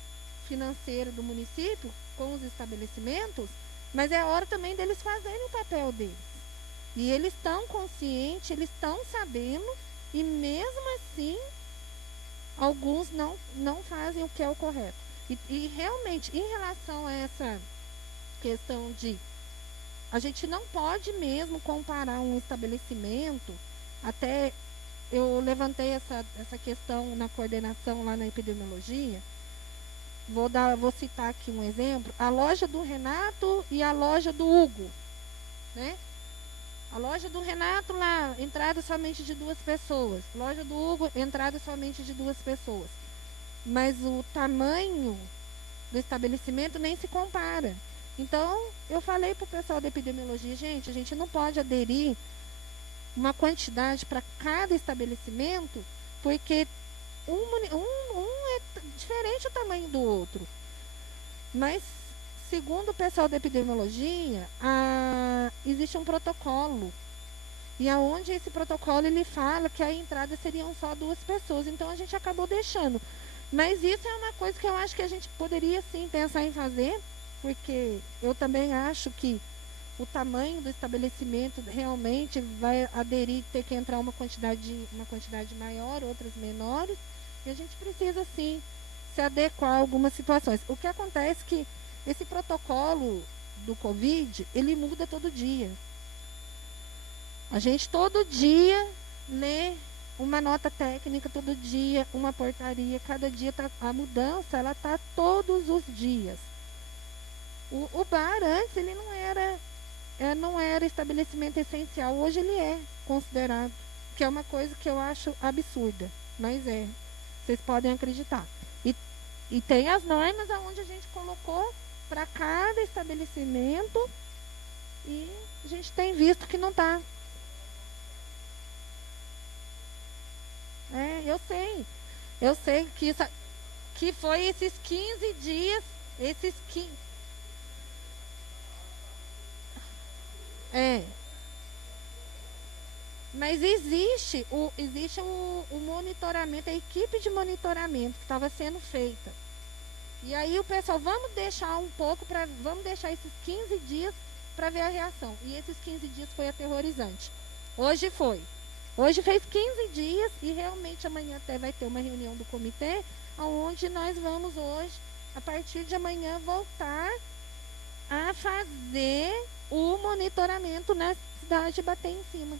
financeira do município, com os estabelecimentos, mas é hora também deles fazerem o papel deles. E eles estão conscientes, eles estão sabendo, e mesmo assim, alguns não fazem o que é o correto. E realmente, em relação a essa questão de... A gente não pode mesmo comparar um estabelecimento Até eu levantei essa questão na coordenação lá na epidemiologia. Vou citar aqui um exemplo. A loja do Renato e a loja do Hugo, né? A loja do Renato lá, entrada somente de 2 pessoas. Loja do Hugo, entrada somente de 2 pessoas. Mas o tamanho do estabelecimento nem se compara. Então, eu falei para o pessoal da epidemiologia, gente, a gente não pode aderir uma quantidade para cada estabelecimento, porque um é diferente o tamanho do outro. Mas, segundo o pessoal da epidemiologia, existe um protocolo. E aonde esse protocolo ele fala que a entrada seriam só 2 pessoas. Então, a gente acabou deixando. Mas isso é uma coisa que eu acho que a gente poderia sim pensar em fazer, porque eu também acho que o tamanho do estabelecimento realmente vai aderir, ter que entrar uma quantidade maior, outras menores, e a gente precisa sim se adequar a algumas situações. O que acontece é que esse protocolo do Covid, ele muda todo dia. A gente todo dia lê uma nota técnica, todo dia uma portaria, cada dia a mudança, ela está todos os dias. O bar antes ele não era estabelecimento essencial, hoje ele é considerado, que é uma coisa que eu acho absurda, mas vocês podem acreditar. E tem as normas onde a gente colocou para cada estabelecimento e a gente tem visto que não está. Eu sei que foi esses 15 dias, Mas existe o monitoramento, a equipe de monitoramento que estava sendo feita. E aí o pessoal, vamos deixar esses 15 dias para ver a reação. E esses 15 dias foi aterrorizante. Hoje fez 15 dias e realmente amanhã até vai ter uma reunião do comitê, onde nós vamos hoje, a partir de amanhã, voltar a fazer o monitoramento na cidade e bater em cima.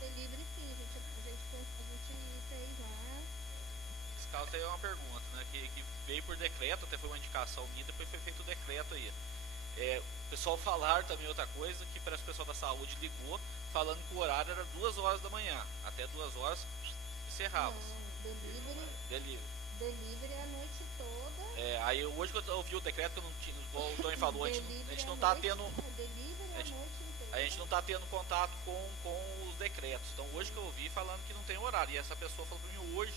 Delivery sim, a gente fez lá. Esse caso aí é uma pergunta, né? Que veio por decreto, até foi uma indicação minha, depois foi feito o decreto aí. O pessoal falaram também outra coisa, que parece que o pessoal da saúde ligou, falando que o horário era 2 horas da manhã. Até 2 horas encerrava. Delivery é a noite toda. Aí hoje que eu ouvi o decreto, que eu não tinha, igual o Tony falou, a gente não está tendo. A gente não está tendo contato com os decretos. Então hoje que eu ouvi falando que não tem horário. E essa pessoa falou para mim hoje,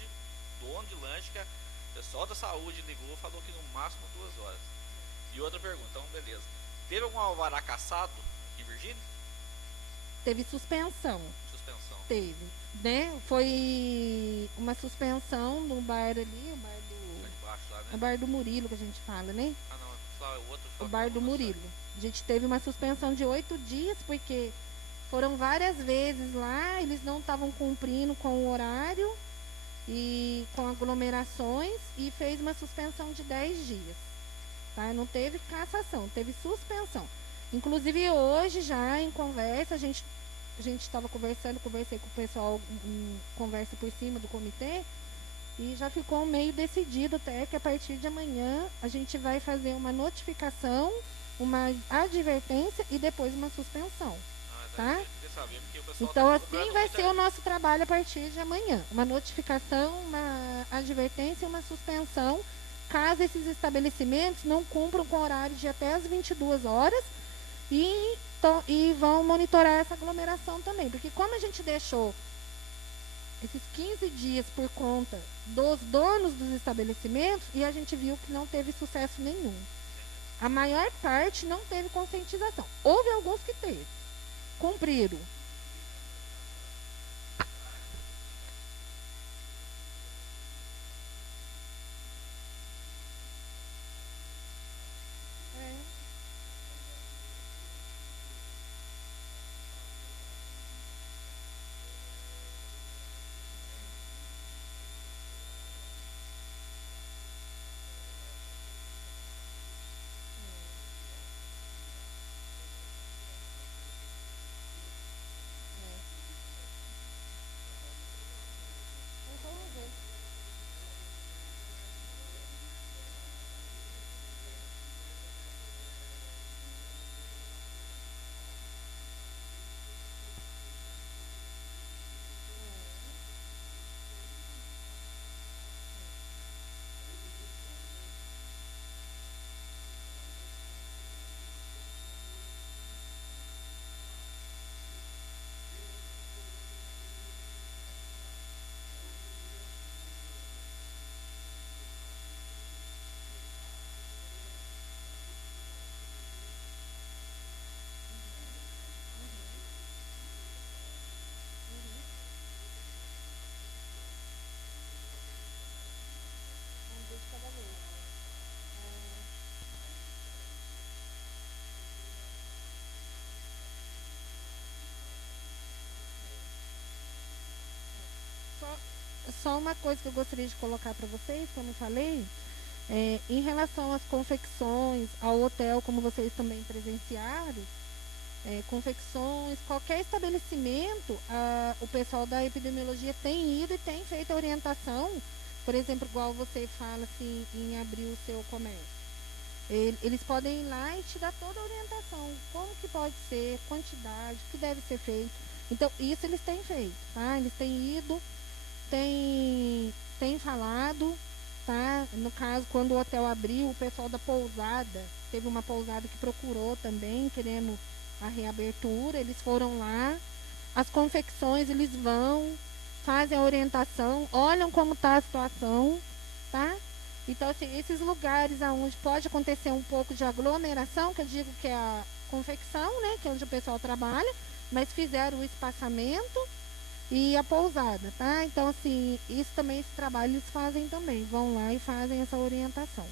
dono de lanche, que o pessoal da saúde ligou, falou que no máximo 2 horas. E outra pergunta, então beleza. Teve algum alvará cassado aqui em Virgínia? Teve suspensão. Teve. Né? Foi uma suspensão no bar ali, o bar do. Baixo, lá, né? O bar do Murilo que a gente fala, né? Ah não, é outro. O bar do Murilo. A gente teve uma suspensão de 8 dias, porque foram várias vezes lá, eles não estavam cumprindo com o horário e com aglomerações, e fez uma suspensão de 10 dias. Tá? Não teve cassação, teve suspensão. Inclusive hoje já em conversa, a gente estava conversei com o pessoal em conversa por cima do comitê, e já ficou meio decidido até que a partir de amanhã a gente vai fazer uma notificação, uma advertência e depois uma suspensão. Tá? Então assim vai ser o nosso trabalho a partir de amanhã. Uma notificação, uma advertência e uma suspensão, caso esses estabelecimentos não cumpram com o horário de até as 22 horas, e vão monitorar essa aglomeração também. Porque como a gente deixou esses 15 dias por conta dos donos dos estabelecimentos, e a gente viu que não teve sucesso nenhum. A maior parte não teve conscientização. Houve alguns que teve. Cumpriram. Só uma coisa que eu gostaria de colocar para vocês, que eu não falei, em relação às confecções, ao hotel, como vocês também presenciaram, confecções, qualquer estabelecimento, o pessoal da epidemiologia tem ido e tem feito a orientação, por exemplo, igual você fala assim, em abrir o seu comércio. Eles podem ir lá e te dar toda a orientação, como que pode ser, quantidade, o que deve ser feito. Então, isso eles têm feito, tá? Eles têm ido, têm falado, tá? No caso, quando o hotel abriu, o pessoal da pousada, teve uma pousada que procurou também, querendo a reabertura, eles foram lá, as confecções, eles vão, fazem a orientação, olham como está a situação, tá? Então, assim, esses lugares onde pode acontecer um pouco de aglomeração, que eu digo que é a confecção, né, que é onde o pessoal trabalha, mas fizeram o espaçamento e a pousada, tá? Então, assim, isso também, esse trabalho eles fazem também, vão lá e fazem essa orientação.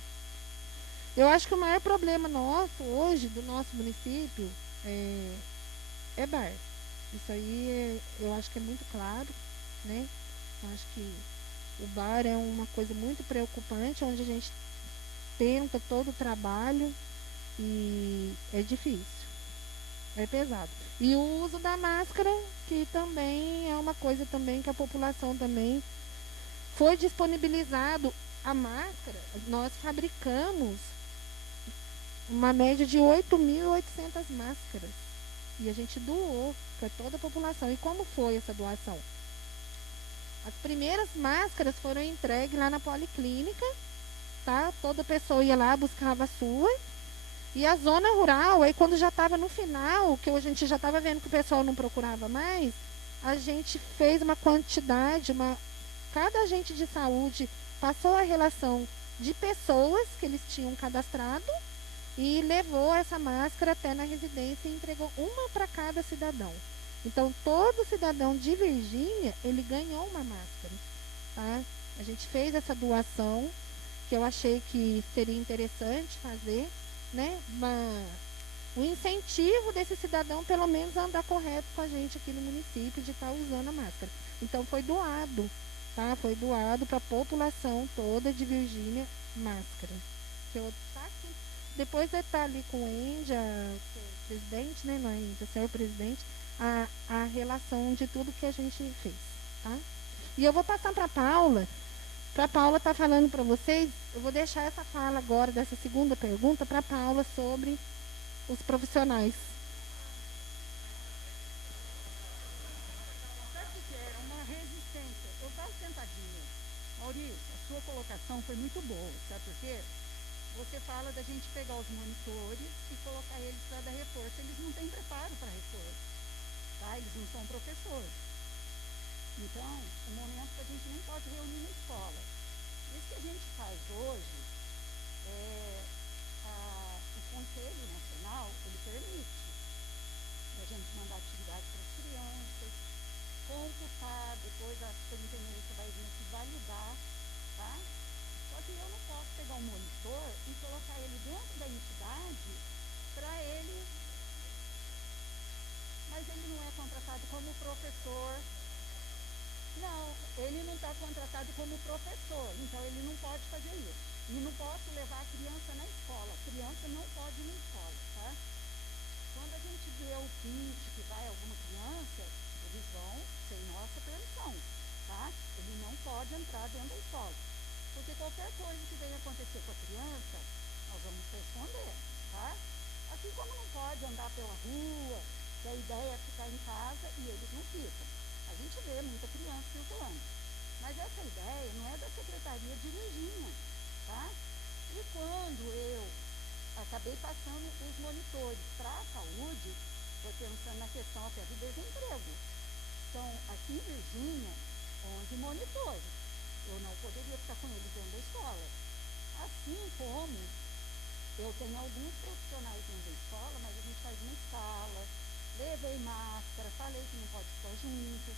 Eu acho que o maior problema nosso hoje, do nosso município, é bar. Isso aí eu acho que é muito claro, né? Eu acho que o bar é uma coisa muito preocupante, onde a gente tenta todo o trabalho e é difícil, é pesado. E o uso da máscara, que também é uma coisa também que a população também foi disponibilizado. A máscara, nós fabricamos uma média de 8.800 máscaras e a gente doou para toda a população. E como foi essa doação? As primeiras máscaras foram entregues lá na policlínica, tá? Toda pessoa ia lá, buscava a sua. E a zona rural, aí quando já estava no final, que a gente já estava vendo que o pessoal não procurava mais, a gente fez uma quantidade, cada agente de saúde passou a relação de pessoas que eles tinham cadastrado e levou essa máscara até na residência e entregou uma para cada cidadão. Então, todo cidadão de Virgínia, ele ganhou uma máscara, tá? A gente fez essa doação, que eu achei que seria interessante fazer, né? Um incentivo desse cidadão, pelo menos, a andar correto com a gente aqui no município, de estar usando a máscara. Então, foi doado, tá? Foi doado para a população toda de Virgínia, máscara. Que eu, tá aqui. Depois vai estar ali com o Endia, que é o presidente, né? Não é Endia, você é o presidente, a relação de tudo que a gente fez, tá? E eu vou passar para a Paula estar falando para vocês. Eu vou deixar essa fala agora, dessa segunda pergunta, para a Paula sobre os profissionais. Sabe o que é? Uma resistência. Eu estava sentadinha. Maurício, a sua colocação foi muito boa. Sabe por quê? Você fala da gente pegar os monitores e colocar eles para dar reforço. Eles não têm preparo para reforço, tá? Eles não são professores. Então, o momento que a gente nem pode reunir na escola. Isso que a gente faz hoje, o Conselho Nacional, ele permite a gente mandar atividade para as crianças, computar, depois a superintendência vai vir aqui validar, tá? Só que eu não posso pegar um monitor e colocar ele dentro da entidade para ele, mas ele não é contratado como professor. Não, ele não está contratado como professor, então ele não pode fazer isso. E não posso levar a criança na escola. A criança não pode ir na escola, tá? Quando a gente vê o kit que vai alguma criança, eles vão sem nossa permissão, tá? Ele não pode entrar dentro da escola. Porque qualquer coisa que venha acontecer com a criança, nós vamos responder, tá? Assim como não pode andar pela rua, que a ideia é ficar em casa e eles não ficam. A gente vê muita criança circulando. Mas essa ideia não é da Secretaria de Virgínia, tá? E quando eu acabei passando os monitores para a saúde, foi pensando na questão até do desemprego. São aqui em Virgínia 11 monitores. Eu não poderia ficar com eles dentro da escola. Assim como eu tenho alguns profissionais dentro da escola, mas a gente faz uma escala, levei máscara, falei que não pode ficar junto.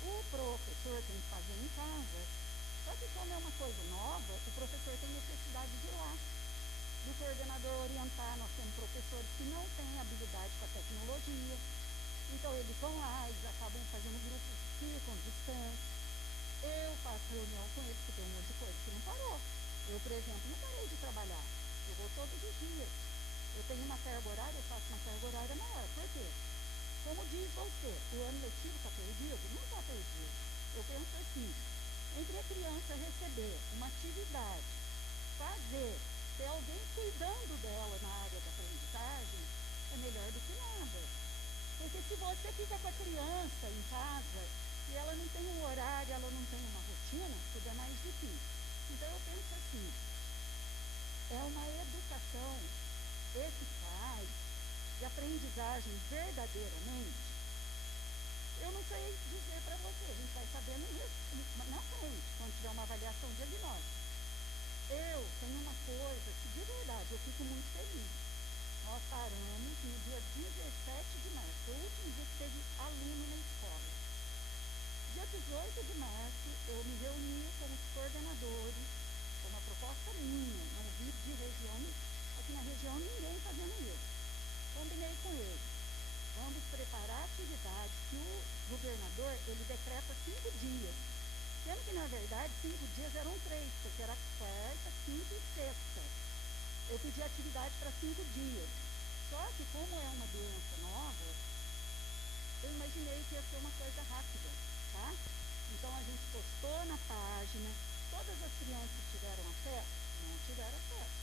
O professor tem que fazer em casa. Só que como é uma coisa nova, o professor tem necessidade de ir lá. Do coordenador orientar, nós temos professores que não têm habilidade com a tecnologia. Então eles vão lá, eles acabam fazendo grupos que ficam distantes. Eu faço reunião com eles, porque tem um monte de coisa que não parou. Eu, por exemplo, não parei de trabalhar. Eu vou todos os dias. Eu tenho uma carga horária, eu faço uma carga horária maior. Por quê? Como diz você, o ano letivo está perdido? Não está perdido. Eu penso assim, entre a criança receber uma atividade, fazer, ter alguém cuidando dela na área da aprendizagem, é melhor do que nada. Porque se você fica com a criança em casa e ela não tem um horário, ela não tem uma rotina, tudo é mais difícil. Então eu penso assim, é uma educação eficaz de aprendizagem verdadeiramente. Eu não sei dizer para você, a gente vai sabendo na frente, quando tiver uma avaliação diagnóstica. Eu tenho uma coisa que de verdade eu fico muito feliz. Nós paramos no dia 17 de março, foi o último dia que teve aluno na escola. Dia 18 de março, eu me reuni com os coordenadores, foi uma proposta minha, não vi de região, aqui na região ninguém está vendo isso. Combinei com eles, vamos preparar atividades que o governador, ele decreta 5 dias, sendo que na verdade 5 dias eram 3, porque era quarta, quinta e sexta. Eu pedi atividade para 5 dias, só que como é uma doença nova, eu imaginei que ia ser uma coisa rápida, tá? Então a gente postou na página, todas as crianças tiveram acesso? Não tiveram acesso.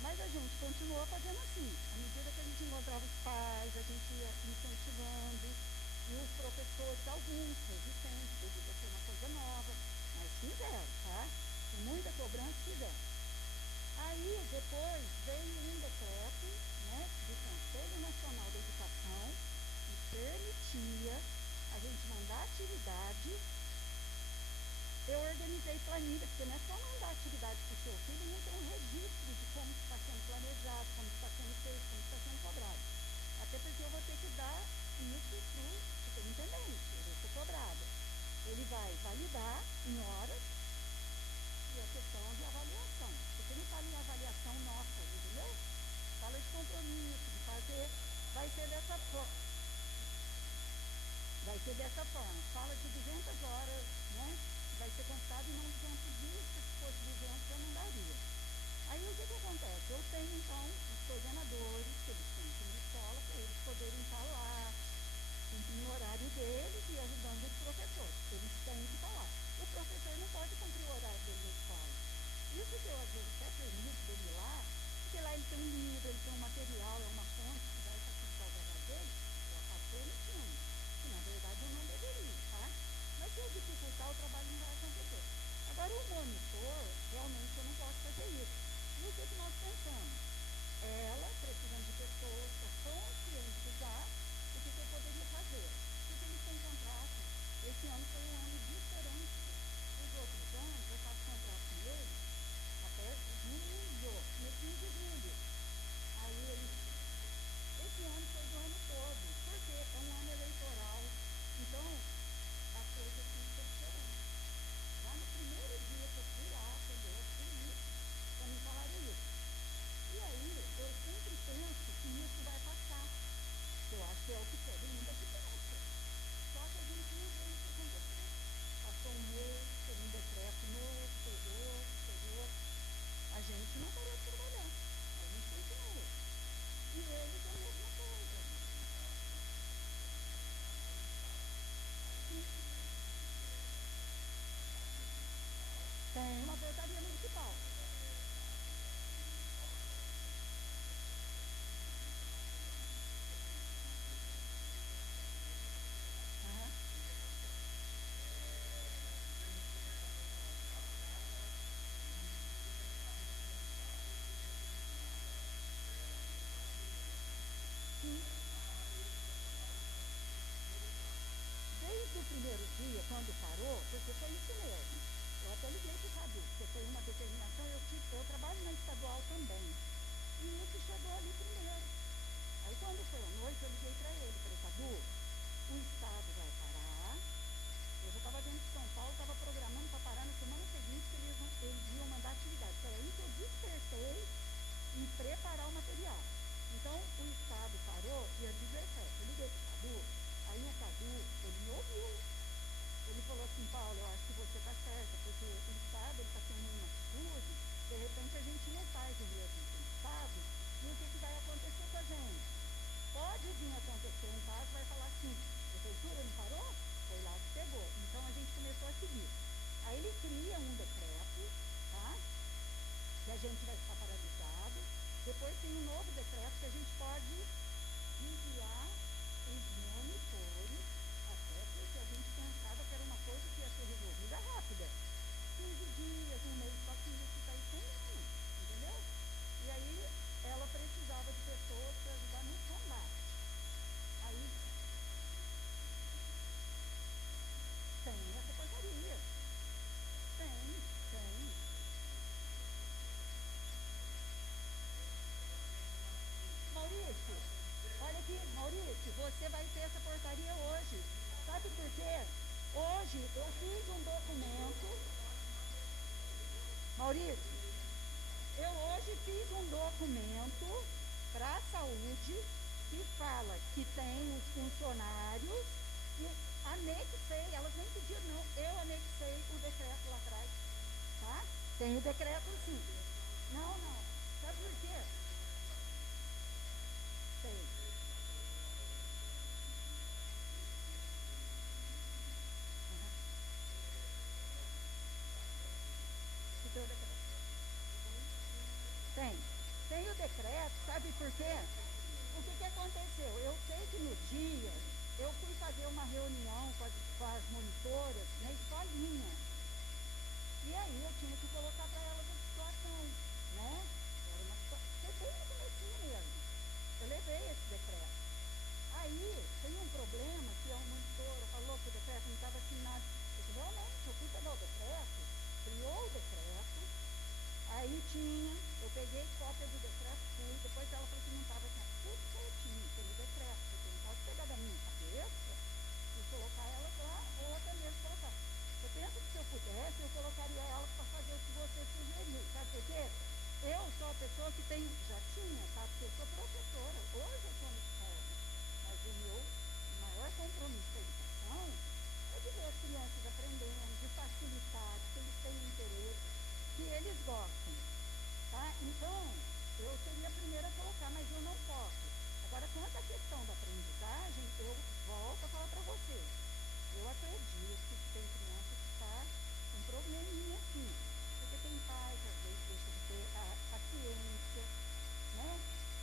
Mas a gente continuou fazendo assim, à medida que a gente encontrava os pais, a gente ia incentivando, e os professores, alguns resistentes, devido a ser uma coisa nova, mas fizeram, tá? Com muita cobrança, fizeram. Aí, depois, veio um decreto, né, do Conselho Nacional da Educação, que permitia a gente mandar atividade. Eu organizei planilha, porque não é só mandar atividade para o seu filho, não tem um registro de como está sendo planejado, como está sendo feito, como está sendo cobrado. Até porque eu vou ter que dar isso para o superintendente, eu vou ser cobrada. Ele vai validar em horas e a questão de avaliação. Porque não fala em avaliação nossa, entendeu? Fala de compromisso, de fazer, vai ser dessa forma. Vai ser dessa forma. Fala de 200 horas, né? Vai ser contado e não 200 dias, porque se fosse 200 eu não daria. Aí o que acontece? Eu tenho então os coordenadores, que eles têm que ir na escola, para eles poderem estar lá, cumprindo o horário deles e ajudando os professores. Eles têm que estar lá. O professor não pode cumprir o horário dele na escola. Isso que eu às vezes até permito dele ir lá, porque lá ele tem um livro, ele tem um material, é uma fonte que vai facilitar o trabalho dele, eu acabo permitindo. Que na verdade eu não deveria, tá? Mas se eu dificultar, o trabalho não vai acontecer. Agora o monitor, realmente eu não posso fazer isso. E o que Então, o Estado parou dia 17. Eu liguei para o Cadu, aí o Cadu, ele me ouviu. Ele falou assim, Paulo, eu acho que você está certa, porque o Estado está tomando uma atitude, de repente a gente não faz o mesmo que o Estado, e o que vai acontecer com a gente? Pode vir acontecer um caso, vai falar assim, a prefeitura não parou? Foi lá que pegou. Então a gente começou a seguir. Aí ele cria um decreto, tá? Que a gente vai ficar paralisado. Depois tem um novo decreto que a gente pode enviar os monitores, até porque a gente pensava que era uma coisa que ia ser resolvida rápida. 15 dias, um mês, só que isso está estendendo, entendeu? E aí ela precisava de pessoas para ajudar no combate. Aí tem essa portaria. Tem. Maurício, olha aqui, Maurício, você vai ter essa portaria hoje. Sabe por quê? Hoje eu fiz um documento. Maurício, eu hoje fiz um documento para a saúde que fala que tem os funcionários e anexei, elas nem pediram não, eu anexei o decreto lá atrás, tá? Tem o decreto sim. Não, sabe por quê? Tem. Tem o decreto. Tem o decreto, sabe por quê? O que aconteceu? Eu sei que no dia eu fui fazer uma reunião com as monitoras na escolinha. E aí eu tinha que colocar para elas a situação, né? Era uma situação, bem no comecinho mesmo. Eu levei esse decreto. Aí tem um problema que a monitora falou que o decreto não estava assinado. Eu falei, realmente, eu fui pegar o decreto, criou o decreto, aí eu peguei cópia do decreto, fui, depois ela falou que não estava assinado. Tudo certinho, tem o decreto, porque não pode pegar da minha cabeça e colocar ela lá, ou até mesmo colocar. Eu penso que se eu pudesse, eu colocaria ela para fazer o que você sugeriu. Sabe por quê? Eu sou a pessoa que já tinha, sabe? Porque eu sou professora. Hoje eu estou na escola. Mas o meu maior compromisso com a educação é de ver as crianças aprendendo, de facilitar, de que eles tenham interesse, que eles gostem. Tá? Então, eu seria a primeira a colocar, mas eu não posso. Agora, quanto à questão da aprendizagem, eu volto a falar para você. Eu acredito que tem criança que está com probleminha assim, porque tem pai que às vezes deixa de ter a paciência, né?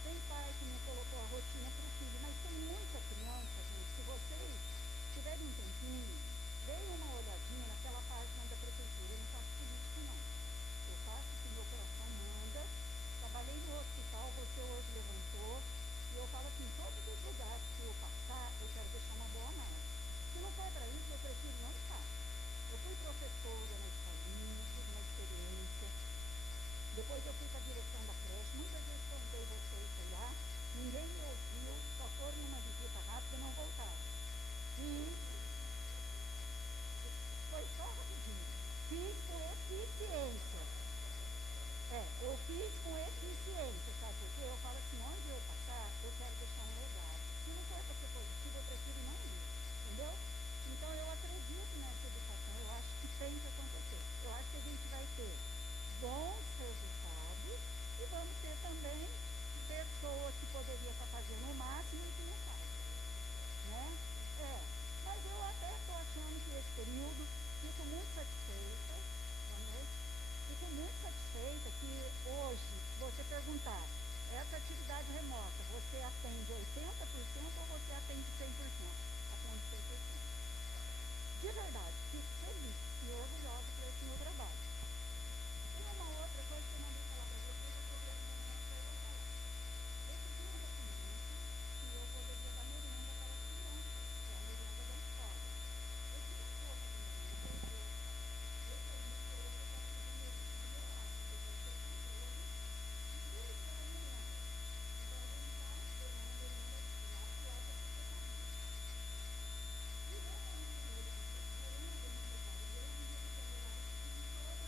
Tem pai que não colocou a rotina para o filho, mas tem muita criança, gente, se vocês tiverem um tempinho, deem uma olhadinha naquela página da prefeitura. Eu não faço político não, eu faço o que meu coração manda. Trabalhei no hospital, você hoje levantou, e eu falo assim, todos os lugares que eu passar, eu quero deixar uma boa marca. Se não for para isso, eu prefiro não estar. Eu fui professora na escolinha, tive uma experiência. Depois eu fui para a direção da creche. Muitas vezes contei vocês, sei lá, ninguém me ouviu, só foram numa visita rápida e não voltaram. E foi só rapidinho. Fiz com eficiência. Eu fiz com eficiência, sabe por quê? Eu falo assim, onde eu passar, eu quero deixar um legado. Se não for para ser positivo, eu prefiro não ir. Entendeu? Então eu acredito nessa educação, eu acho que tem que acontecer. Eu acho que a gente vai ter bons resultados e vamos ter também pessoas que poderiam estar fazendo o máximo e que não fazem. Né? Mas eu até estou achando que esse período, fico muito satisfeita, boa noite, fico muito satisfeita que hoje, se você perguntar, essa atividade remota, você atende 80% ou você atende 100%? Atende 100%. De verdade, fico feliz e orgulhosa por esse meu trabalho. Tem uma outra coisa que eu mandei falar para vocês, eu estou vendo no momento para eu falar. Esse dia um documento que eu poderia dar merenda para as crianças, que é a merenda da escola. Eu tinha um pouco de merenda, eu perdi que hoje eu posso pedir meu filho lá, porque eu sei controle, e tudo isso é merenda. Então a gente está pegando a merenda lá para o alto da secretaria. E normalmente hoje, porém, eu não preparo, eu devia ter trabalhado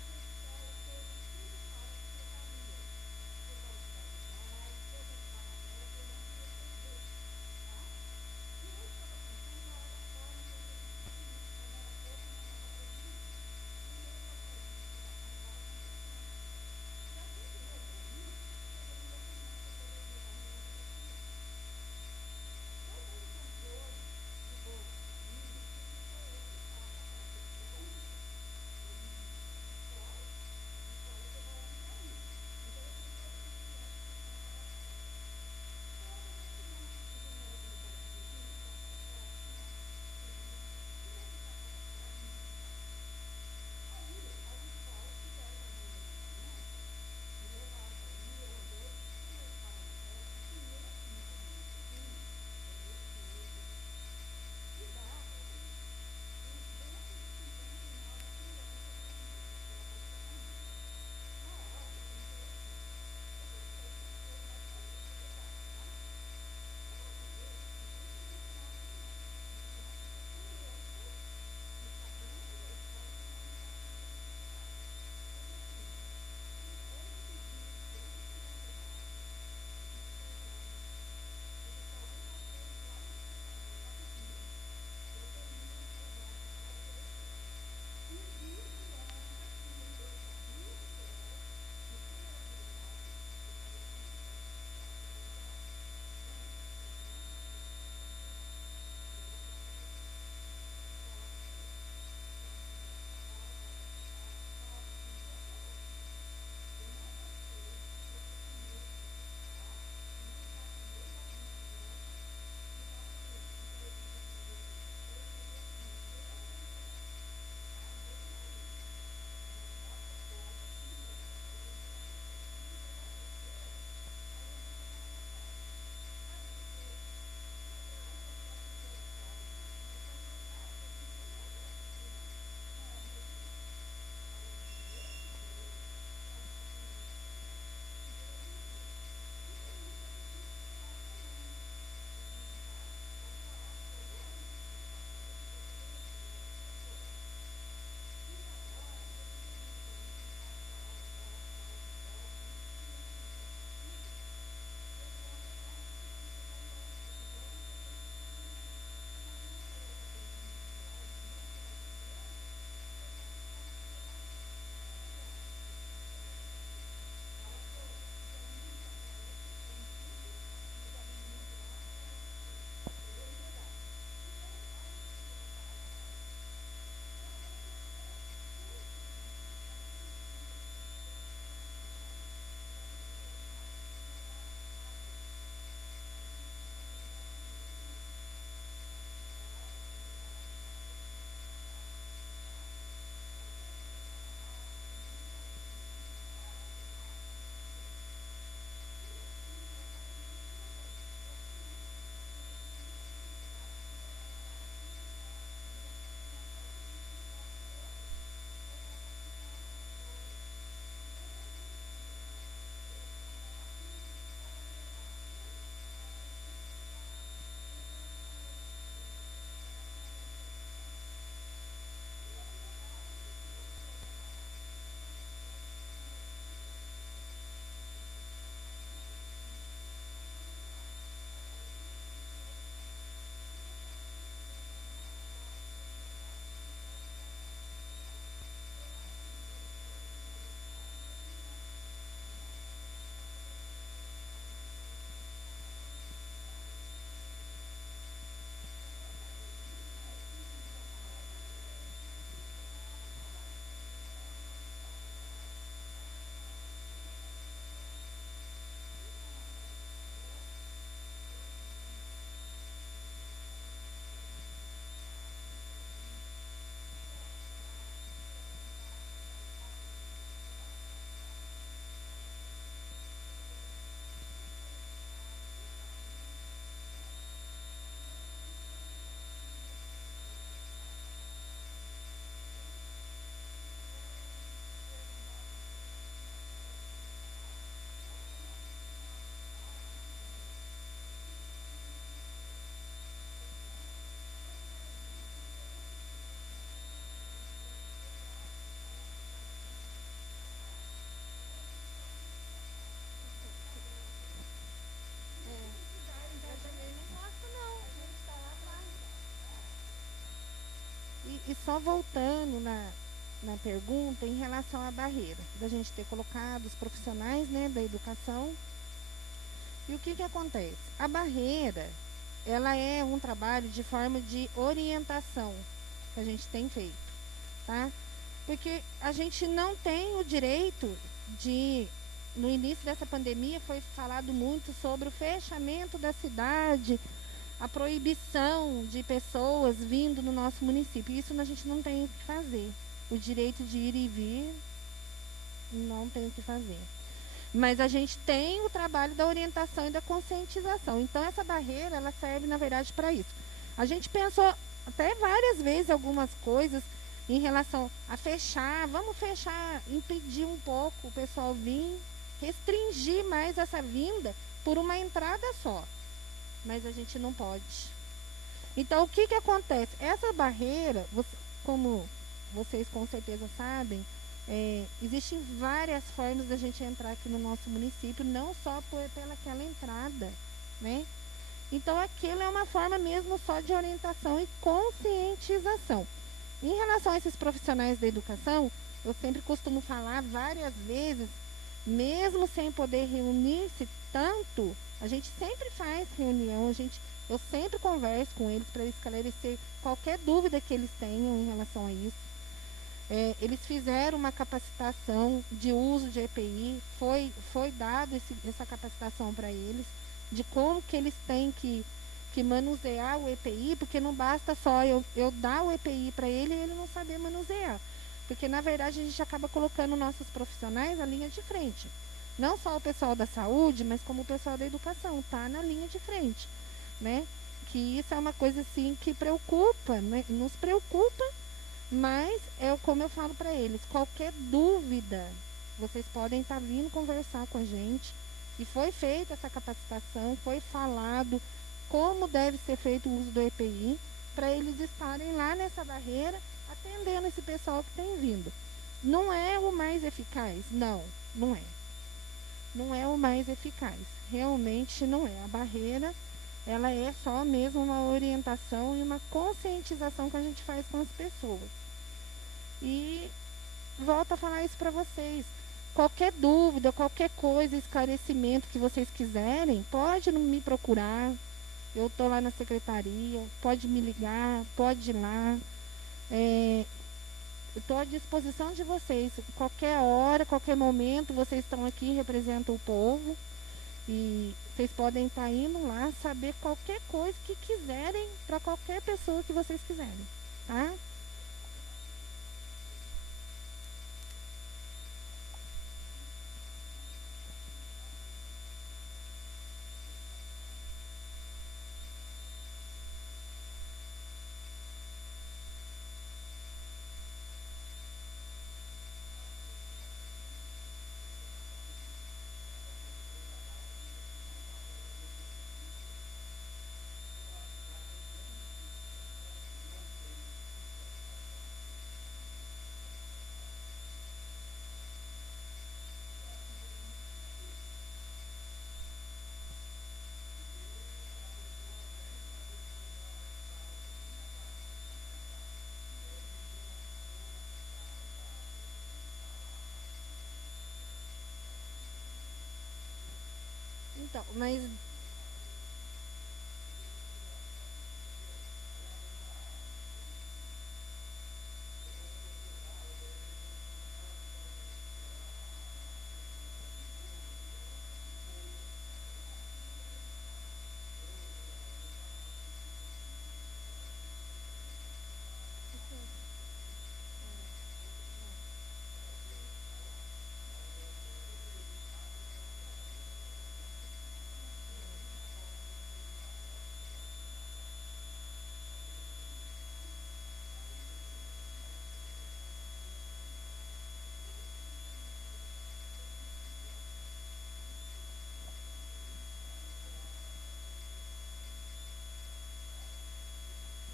só voltando na pergunta em relação à barreira, da gente ter colocado os profissionais, né, da educação. E o que acontece? A barreira, ela é um trabalho de forma de orientação que a gente tem feito, tá? Porque a gente não tem o direito de... No início dessa pandemia foi falado muito sobre o fechamento da cidade, a proibição de pessoas vindo no nosso município. Isso a gente não tem o que fazer. O direito de ir e vir, não tem o que fazer. Mas a gente tem o trabalho da orientação e da conscientização. Então, essa barreira, ela serve, na verdade, para isso. A gente pensou até várias vezes algumas coisas em relação a fechar. Vamos fechar, impedir um pouco o pessoal vir, restringir mais essa vinda por uma entrada só. Mas a gente não pode. Então, o que acontece? Essa barreira, como vocês com certeza sabem, existem várias formas da gente entrar aqui no nosso município, não só pelaquela entrada, né? Então, aquilo é uma forma mesmo só de orientação e conscientização. Em relação a esses profissionais da educação, eu sempre costumo falar várias vezes, mesmo sem poder reunir-se tanto, a gente sempre faz reunião, eu sempre converso com eles para esclarecer qualquer dúvida que eles tenham em relação a isso. Eles fizeram uma capacitação de uso de EPI, foi dado essa capacitação para eles, de como que eles têm que manusear o EPI, porque não basta só eu dar o EPI para ele e ele não saber manusear. Porque, na verdade, a gente acaba colocando nossos profissionais na linha de frente. Não só o pessoal da saúde, mas como o pessoal da educação, tá na linha de frente, né? Que isso é uma coisa, assim, que preocupa, né? Nos preocupa, mas como eu falo para eles, qualquer dúvida, vocês podem estar vindo conversar com a gente. E foi feita essa capacitação, foi falado como deve ser feito o uso do EPI, para eles estarem lá nessa barreira, atendendo esse pessoal que tem vindo. Não é o mais eficaz? Não é. Não é o mais eficaz. Realmente não é. A barreira, ela é só mesmo uma orientação e uma conscientização que a gente faz com as pessoas. E volto a falar isso para vocês. Qualquer dúvida, qualquer coisa, esclarecimento que vocês quiserem, pode me procurar. Eu estou lá na secretaria, pode me ligar, pode ir lá. Eu estou à disposição de vocês. Qualquer hora, qualquer momento, vocês estão aqui, representam o povo. E vocês podem estar indo lá, saber qualquer coisa que quiserem, para qualquer pessoa que vocês quiserem, tá? Então, mas...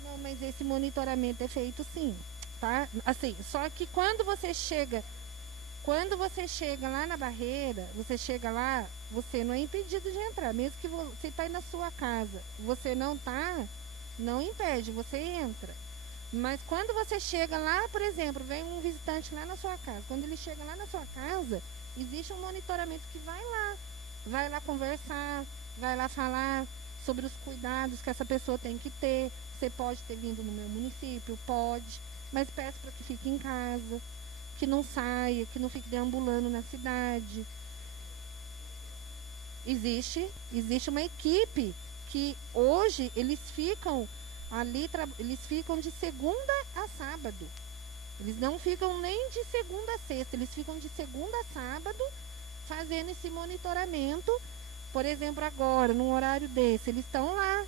Não, mas esse monitoramento é feito sim, tá? Assim, só que quando você chega lá na barreira, você chega lá, você não é impedido de entrar, mesmo que você está aí na sua casa, você não impede, você entra. Mas quando você chega lá, por exemplo, vem um visitante lá na sua casa. Quando ele chega lá na sua casa, existe um monitoramento que vai lá conversar, vai lá falar sobre os cuidados que essa pessoa tem que ter. Você pode ter vindo no meu município, pode, mas peço para que fique em casa, que não saia, que não fique deambulando na cidade. Existe uma equipe que hoje eles ficam ali, eles ficam de segunda a sábado. Eles não ficam nem de segunda a sexta, eles ficam de segunda a sábado fazendo esse monitoramento. Por exemplo, agora, num horário desse, eles estão lá.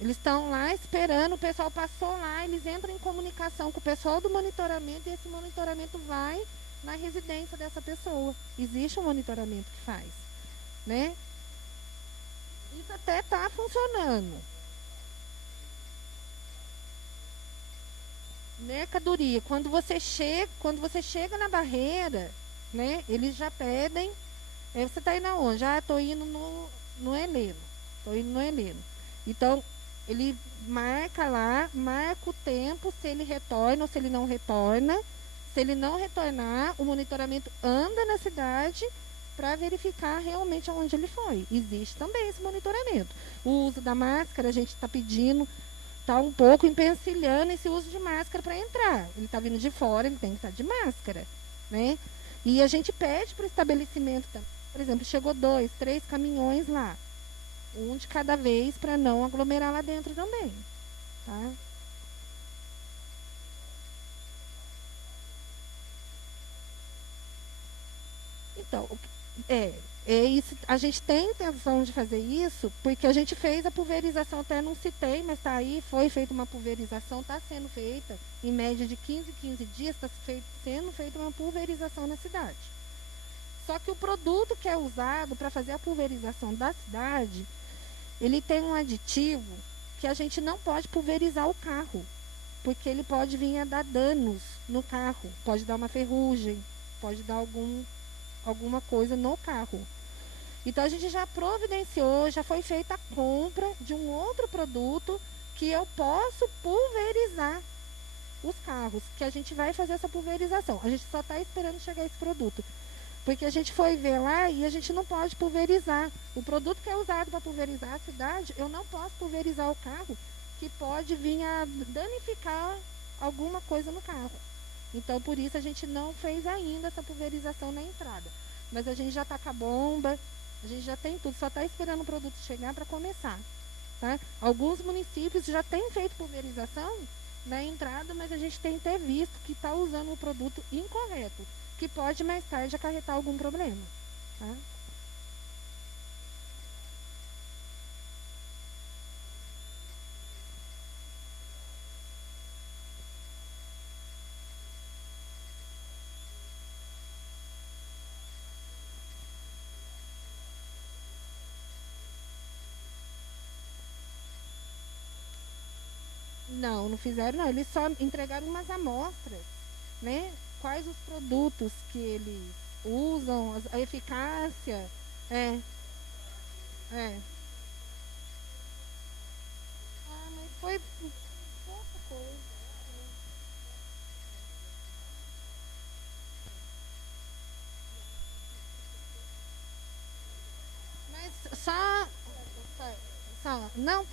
Eles estão lá esperando, o pessoal passou lá, eles entram em comunicação com o pessoal do monitoramento e esse monitoramento vai na residência dessa pessoa. Existe um monitoramento que faz, né? Isso até está funcionando. Mercadoria, quando você chega na barreira, né, eles já pedem, você está indo aonde? Já estou indo no Heleno. Estou indo no Heleno. Então, ele marca lá, marca o tempo, se ele retorna ou se ele não retorna. Se ele não retornar, o monitoramento anda na cidade para verificar realmente aonde ele foi. Existe também esse monitoramento. O uso da máscara, a gente está pedindo, está um pouco empecilhando esse uso de máscara para entrar. Ele está vindo de fora, ele tem que estar de máscara, né? E a gente pede para o estabelecimento também. Por exemplo, chegou 2, 3 caminhões lá. Um de cada vez para não aglomerar lá dentro também, tá? Então, isso, a gente tem intenção de fazer isso, porque a gente fez a pulverização, até não citei, mas está aí, foi feita uma pulverização, está sendo feita, em média de 15 dias, está sendo feita uma pulverização na cidade. Só que o produto que é usado para fazer a pulverização da cidade, ele tem um aditivo que a gente não pode pulverizar o carro, porque ele pode vir a dar danos no carro, pode dar uma ferrugem, pode dar alguma coisa no carro. Então a gente já providenciou, já foi feita a compra de um outro produto que eu posso pulverizar os carros, que a gente vai fazer essa pulverização. A gente só está esperando chegar esse produto. Porque a gente foi ver lá e a gente não pode pulverizar. O produto que é usado para pulverizar a cidade, eu não posso pulverizar o carro, que pode vir a danificar alguma coisa no carro. Então, por isso, a gente não fez ainda essa pulverização na entrada. Mas a gente já está com a bomba, a gente já tem tudo, só está esperando o produto chegar para começar. Tá? Alguns municípios já têm feito pulverização na entrada, mas a gente tem que ter visto que está usando o produto incorreto, que pode mais tarde acarretar algum problema. Tá? Não fizeram não, eles só entregaram umas amostras, né? Quais os produtos que eles usam, a eficácia. É. Mas foi pouca coisa. Mas só não.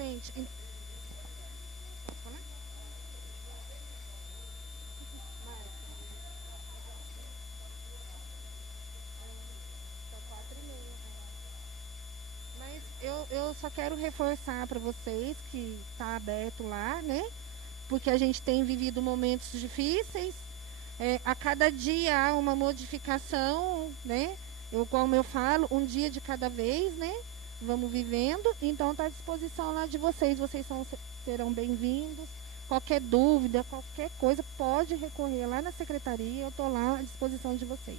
Gente, posso falar? Tá 4h30. Mas eu só quero reforçar para vocês que está aberto lá, né? Porque a gente tem vivido momentos difíceis. A cada dia há uma modificação, né? Como eu falo, um dia de cada vez, né? Vamos vivendo. Então está à disposição lá de vocês. Vocês serão bem-vindos. Qualquer dúvida, qualquer coisa, pode recorrer lá na secretaria. Eu estou lá à disposição de vocês.